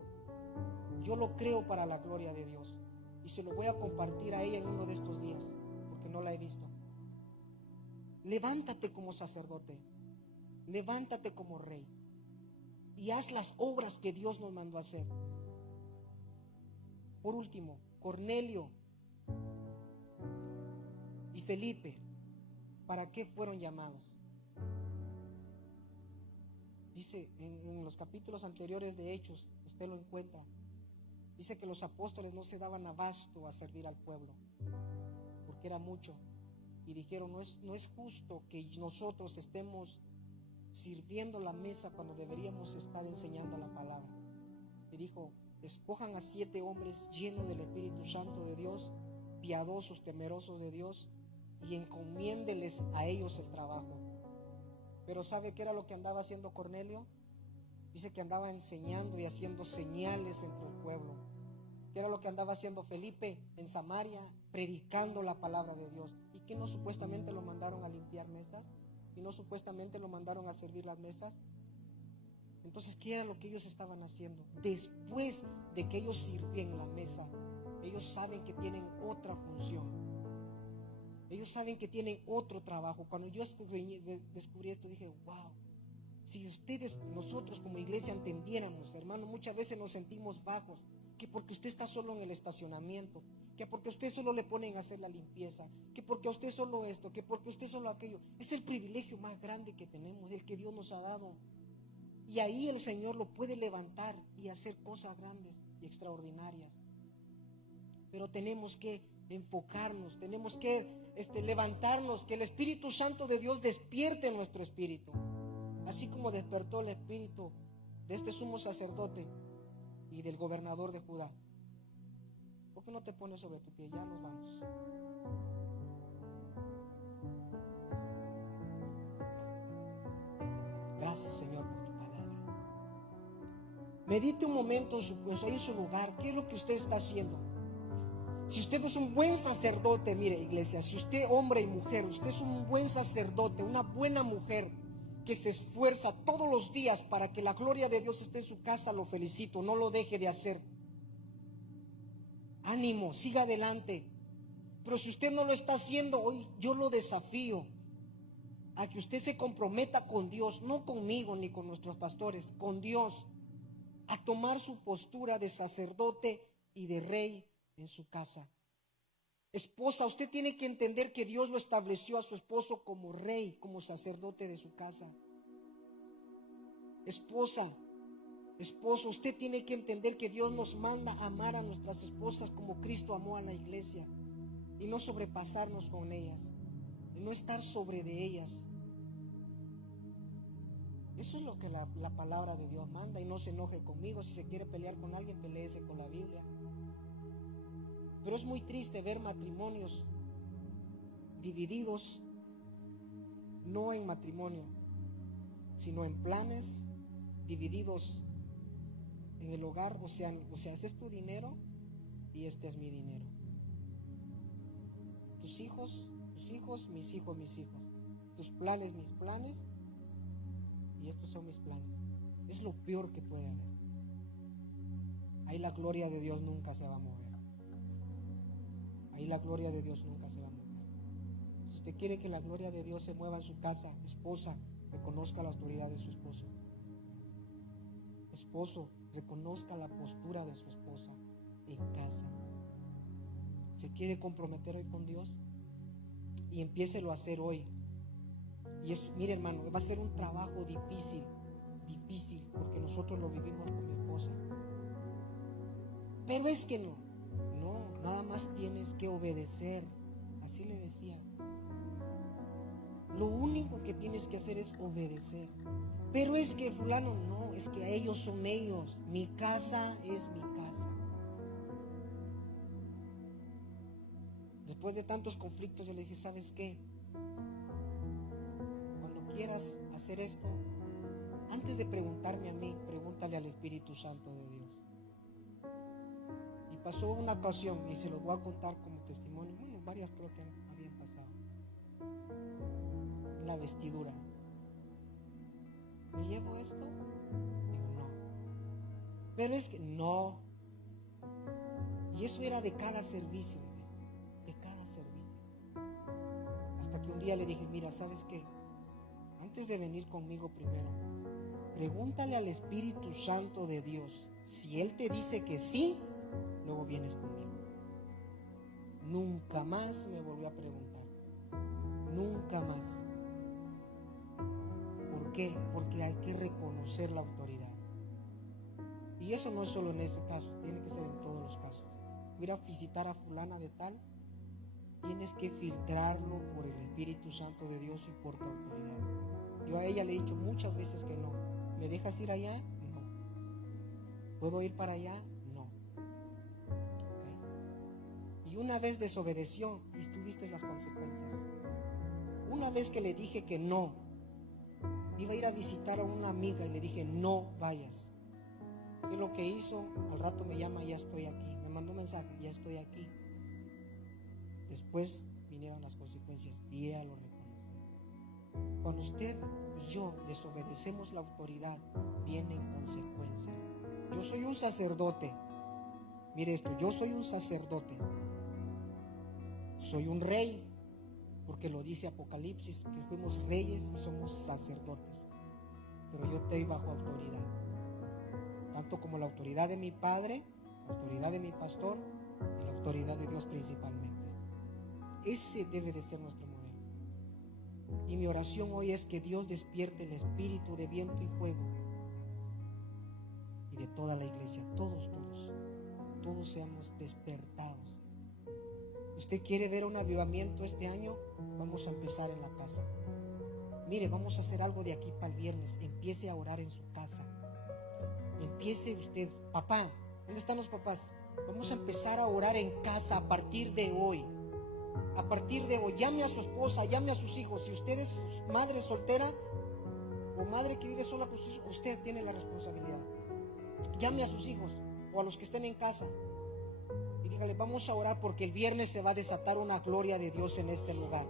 Yo lo creo para la gloria de Dios. Y se lo voy a compartir a ella en uno de estos días, porque no la he visto. Levántate como sacerdote, levántate como rey y haz las obras que Dios nos mandó a hacer. Por último, Cornelio y Felipe, ¿para qué fueron llamados? Dice en los capítulos anteriores de Hechos, usted lo encuentra. Dice que los apóstoles no se daban abasto a servir al pueblo, porque era mucho. Y dijeron, no es justo que nosotros estemos sirviendo la mesa cuando deberíamos estar enseñando la palabra. Y dijo, escojan a 7 hombres llenos del Espíritu Santo de Dios, piadosos, temerosos de Dios, y encomiéndeles a ellos el trabajo. Pero ¿sabe qué era lo que andaba haciendo Cornelio? Dice que andaba enseñando y haciendo señales entre el pueblo. ¿Qué era lo que andaba haciendo Felipe en Samaria? Predicando la palabra de Dios. ¿Y qué no supuestamente lo mandaron a limpiar mesas? ¿Y no supuestamente lo mandaron a servir las mesas? Entonces, ¿qué era lo que ellos estaban haciendo? Después de que ellos sirvían la mesa, ellos saben que tienen otra función. Ellos saben que tienen otro trabajo. Cuando yo descubrí esto, dije, wow, si nosotros como iglesia entendiéramos, hermano, muchas veces nos sentimos bajos, que porque usted está solo en el estacionamiento, que porque usted solo le ponen a hacer la limpieza, que porque a usted solo esto, que porque usted solo aquello. Es el privilegio más grande que tenemos, el que Dios nos ha dado. Y ahí el Señor lo puede levantar y hacer cosas grandes y extraordinarias. Pero tenemos que enfocarnos, tenemos que levantarnos, que el Espíritu Santo de Dios despierte nuestro espíritu, así como despertó el espíritu de este sumo sacerdote y del gobernador de Judá. ¿Por qué no te pones sobre tu pie? Ya nos vamos. Gracias, Señor, por tu palabra. Medite un momento en su lugar. ¿Qué es lo que usted está haciendo? Si usted es un buen sacerdote, mire, iglesia, si usted, hombre y mujer, usted es un buen sacerdote, una buena mujer que se esfuerza todos los días para que la gloria de Dios esté en su casa, lo felicito, no lo deje de hacer. Ánimo, siga adelante. Pero si usted no lo está haciendo hoy, yo lo desafío a que usted se comprometa con Dios, no conmigo ni con nuestros pastores, con Dios, a tomar su postura de sacerdote y de rey en su casa. Esposa, usted tiene que entender que Dios lo estableció a su esposo como rey, como sacerdote de su casa. Esposa, esposo, usted tiene que entender que Dios nos manda a amar a nuestras esposas como Cristo amó a la iglesia y no sobrepasarnos con ellas, y no estar sobre de ellas. Eso es lo que la palabra de Dios manda. Y no se enoje conmigo. Si se quiere pelear con alguien, peléese con la Biblia. Pero es muy triste ver matrimonios divididos, no en matrimonio, sino en planes, divididos en el hogar. O sea, ese es tu dinero y este es mi dinero. Tus hijos, mis hijos, mis hijos. Tus planes, mis planes, y estos son mis planes. Es lo peor que puede haber. Ahí la gloria de Dios nunca se va a mover. Ahí la gloria de Dios nunca se va a mover. Si usted quiere que la gloria de Dios se mueva en su casa, esposa, reconozca la autoridad de su esposo. Esposo, reconozca la postura de su esposa en casa. ¿Se quiere comprometer hoy con Dios? Y empiécelo a hacer hoy. Y eso, mire, hermano, va a ser un trabajo difícil, porque nosotros lo vivimos con mi esposa. Pero es que no, nada más tienes que obedecer. Así le decía. Lo único que tienes que hacer es obedecer. Pero es que fulano, no, es que ellos son ellos. Mi casa es mi casa. Después de tantos conflictos, yo le dije, ¿sabes qué? Cuando quieras hacer esto, antes de preguntarme a mí, pregúntale al Espíritu Santo de Dios. Y pasó una ocasión, y se los voy a contar como testimonio. Bueno, varias creo que habían pasado. La vestidura. ¿Me llevo esto? Digo, no. Pero es que no. Y eso era de cada servicio, de cada servicio. Hasta que un día le dije, mira, ¿sabes qué? Antes de venir conmigo primero, pregúntale al Espíritu Santo de Dios. Si Él te dice que sí, luego vienes conmigo. Nunca más me volvió a preguntar. Nunca más. ¿Por qué? Porque hay que reconocer la autoridad. Y eso no es solo en ese caso, tiene que ser en todos los casos. Ir a visitar a fulana de tal, tienes que filtrarlo por el Espíritu Santo de Dios y por tu autoridad. Yo a ella le he dicho muchas veces que no. ¿Me dejas ir allá? No. ¿Puedo ir para allá? No. ¿Okay? Y una vez desobedeció y tuviste las consecuencias. Una vez que le dije que no, iba a ir a visitar a una amiga y le dije, no vayas. ¿Qué es lo que hizo? Al rato me llama, ya estoy aquí. Me mandó un mensaje, ya estoy aquí. Después vinieron las consecuencias y ella lo reconoció. Cuando usted y yo desobedecemos la autoridad, vienen consecuencias. Yo soy un sacerdote. Mire esto, yo soy un sacerdote. Soy un rey, porque lo dice Apocalipsis, que fuimos reyes y somos sacerdotes. Pero yo estoy bajo autoridad. Tanto como la autoridad de mi padre, la autoridad de mi pastor y la autoridad de Dios principalmente. Ese debe de ser nuestro modelo. Y mi oración hoy es que Dios despierte el espíritu de viento y fuego. Y de toda la iglesia, todos seamos despertados. ¿Usted quiere ver un avivamiento este año? Vamos a empezar en la casa. Mire, vamos a hacer algo de aquí para el viernes. Empiece a orar en su casa. Empiece usted, papá, ¿dónde están los papás? Vamos a empezar a orar en casa a partir de hoy. A partir de hoy, llame a su esposa, llame a sus hijos. Si usted es madre soltera o madre que vive sola con sus hijos, usted tiene la responsabilidad. Llame a sus hijos o a los que estén en casa y dígale, vamos a orar porque el viernes se va a desatar una gloria de Dios en este lugar.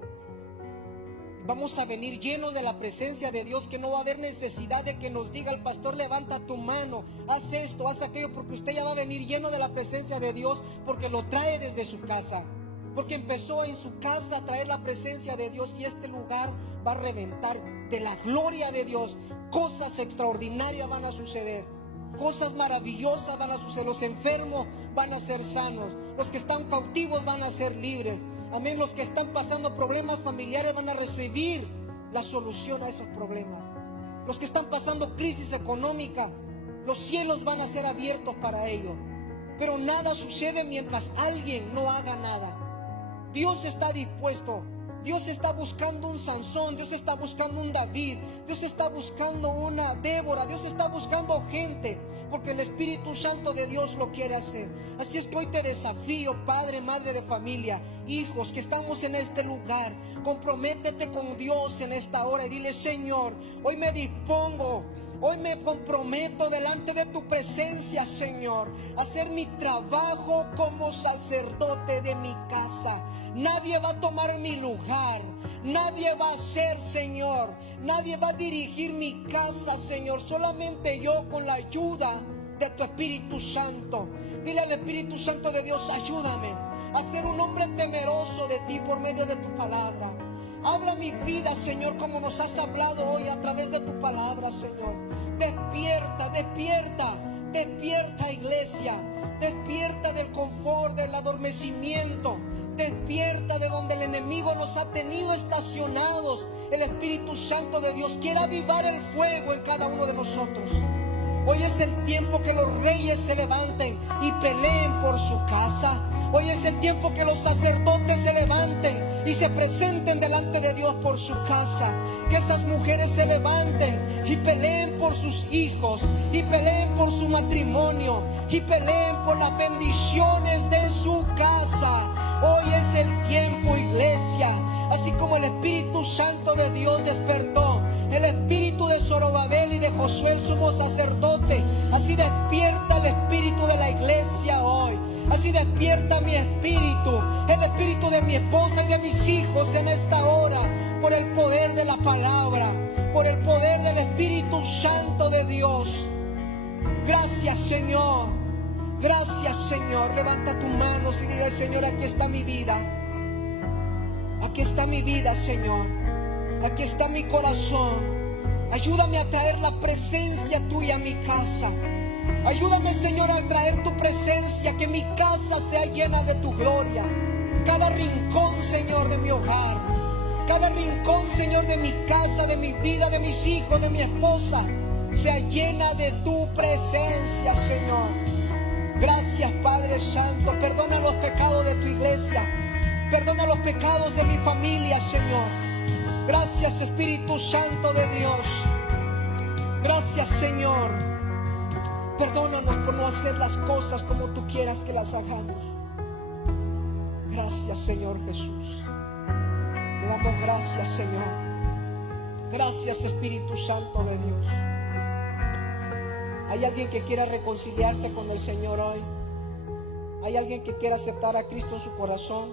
Vamos a venir llenos de la presencia de Dios, que no va a haber necesidad de que nos diga el pastor, levanta tu mano, haz esto, haz aquello, porque usted ya va a venir lleno de la presencia de Dios, porque lo trae desde su casa, porque empezó en su casa a traer la presencia de Dios, y este lugar va a reventar de la gloria de Dios. Cosas extraordinarias van a suceder, cosas maravillosas van a suceder. Los enfermos van a ser sanos, los que están cautivos van a ser libres. Amén. Los que están pasando problemas familiares van a recibir la solución a esos problemas. Los que están pasando crisis económica, los cielos van a ser abiertos para ellos. Pero nada sucede mientras alguien no haga nada. Dios está dispuesto. Dios está buscando un Sansón, Dios está buscando un David, Dios está buscando una Débora, Dios está buscando gente, porque el Espíritu Santo de Dios lo quiere hacer. Así es que hoy te desafío, padre, madre de familia, hijos que estamos en este lugar, comprométete con Dios en esta hora y dile, Señor, hoy me dispongo, hoy me comprometo delante de tu presencia, Señor, a hacer mi trabajo como sacerdote de mi casa. Nadie va a tomar mi lugar, nadie va a ser, Señor, nadie va a dirigir mi casa, Señor, solamente yo con la ayuda de tu Espíritu Santo. Dile al Espíritu Santo de Dios, ayúdame a ser un hombre temeroso de ti por medio de tu palabra. Habla mi vida, Señor, como nos has hablado hoy a través de tu palabra, Señor. Despierta, despierta, despierta, iglesia. Despierta del confort, del adormecimiento. Despierta de donde el enemigo nos ha tenido estacionados. El Espíritu Santo de Dios quiere avivar el fuego en cada uno de nosotros. Hoy es el tiempo que los reyes se levanten y peleen por su casa. Hoy es el tiempo que los sacerdotes se levanten y se presenten delante de Dios por su casa. Que esas mujeres se levanten y peleen por sus hijos, y peleen por su matrimonio, y peleen por las bendiciones de su casa. Hoy es el tiempo, iglesia. Así como el Espíritu Santo de Dios despertó el espíritu de Zorobabel y de Josué el sumo sacerdote, así despierta el espíritu de la iglesia hoy. Así despierta mi espíritu, el espíritu de mi esposa y de mis hijos en esta hora, por el poder de la palabra, por el poder del Espíritu Santo de Dios. Gracias, Señor. Gracias, Señor. Levanta tus manos y dile: Señor, aquí está mi vida. Aquí está mi vida, Señor. Aquí está mi corazón. Ayúdame a traer la presencia tuya a mi casa. Ayúdame, Señor, a traer tu presencia, que mi casa sea llena de tu gloria. Cada rincón, Señor, de mi hogar, cada rincón, Señor, de mi casa, de mi vida, de mis hijos, de mi esposa, sea llena de tu presencia, Señor. Gracias, Padre Santo. Perdona los pecados de tu iglesia. Perdona los pecados de mi familia, Señor. Gracias, Espíritu Santo de Dios. Gracias, Señor. Perdónanos por no hacer las cosas como tú quieras que las hagamos. Gracias, Señor Jesús. Te damos gracias, Señor. Gracias, Espíritu Santo de Dios. ¿Hay alguien que quiera reconciliarse con el Señor hoy? ¿Hay alguien que quiera aceptar a Cristo en su corazón?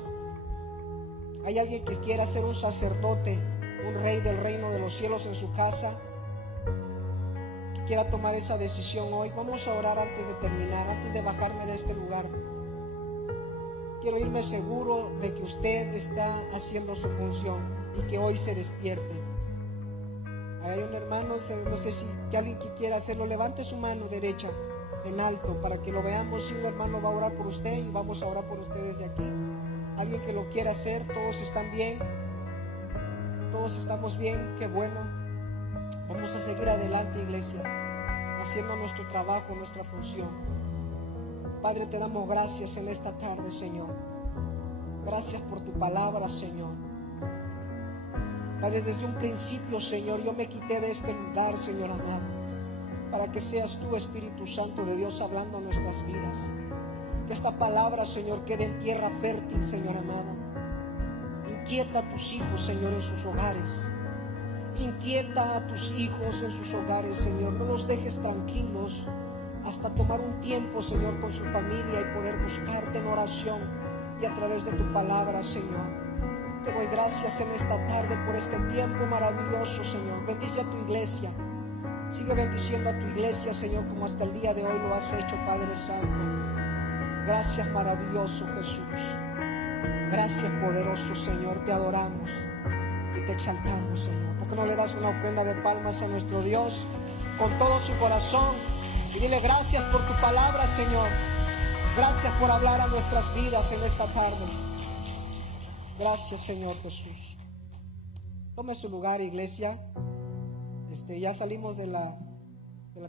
¿Hay alguien que quiera ser un sacerdote, un rey del reino de los cielos en su casa? Que quiera tomar esa decisión hoy. Vamos a orar antes de terminar, antes de bajarme de este lugar. Quiero irme seguro de que usted está haciendo su función y que hoy se despierte. Hay un hermano, no sé si que alguien que quiera hacerlo, levante su mano derecha en alto para que lo veamos. Si un hermano va a orar por usted y vamos a orar por ustedes de aquí. Alguien que lo quiera hacer, todos están bien, todos estamos bien, qué bueno. Vamos a seguir adelante, iglesia, haciendo nuestro trabajo, nuestra función. Padre, te damos gracias en esta tarde, Señor. Gracias por tu palabra, Señor. Padre, desde un principio, Señor, yo me quité de este lugar, Señor amado, para que seas tú, Espíritu Santo de Dios, hablando a nuestras vidas. Que esta palabra, Señor, quede en tierra fértil, Señor amado. Inquieta a tus hijos, Señor, en sus hogares. Inquieta a tus hijos en sus hogares, Señor. No los dejes tranquilos hasta tomar un tiempo, Señor, con su familia y poder buscarte en oración y a través de tu palabra, Señor. Te doy gracias en esta tarde por este tiempo maravilloso, Señor. Bendice a tu iglesia. Sigue bendiciendo a tu iglesia, Señor, como hasta el día de hoy lo has hecho, Padre Santo. Gracias, maravilloso Jesús. Gracias, poderoso Señor. Te adoramos y te exaltamos, Señor. ¿Por qué no le das una ofrenda de palmas a nuestro Dios con todo su corazón? Y dile: gracias por tu palabra, Señor. Gracias por hablar a nuestras vidas en esta tarde. Gracias, Señor Jesús. Tome su lugar, iglesia. Ya salimos de la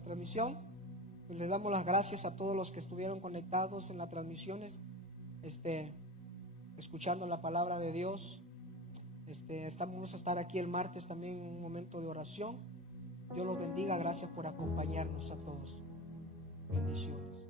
transmisión. Pues les damos las gracias a todos los que estuvieron conectados en las transmisiones, escuchando la palabra de Dios. Vamos a estar aquí el martes también en un momento de oración. Dios los bendiga. Gracias por acompañarnos a todos. Bendiciones.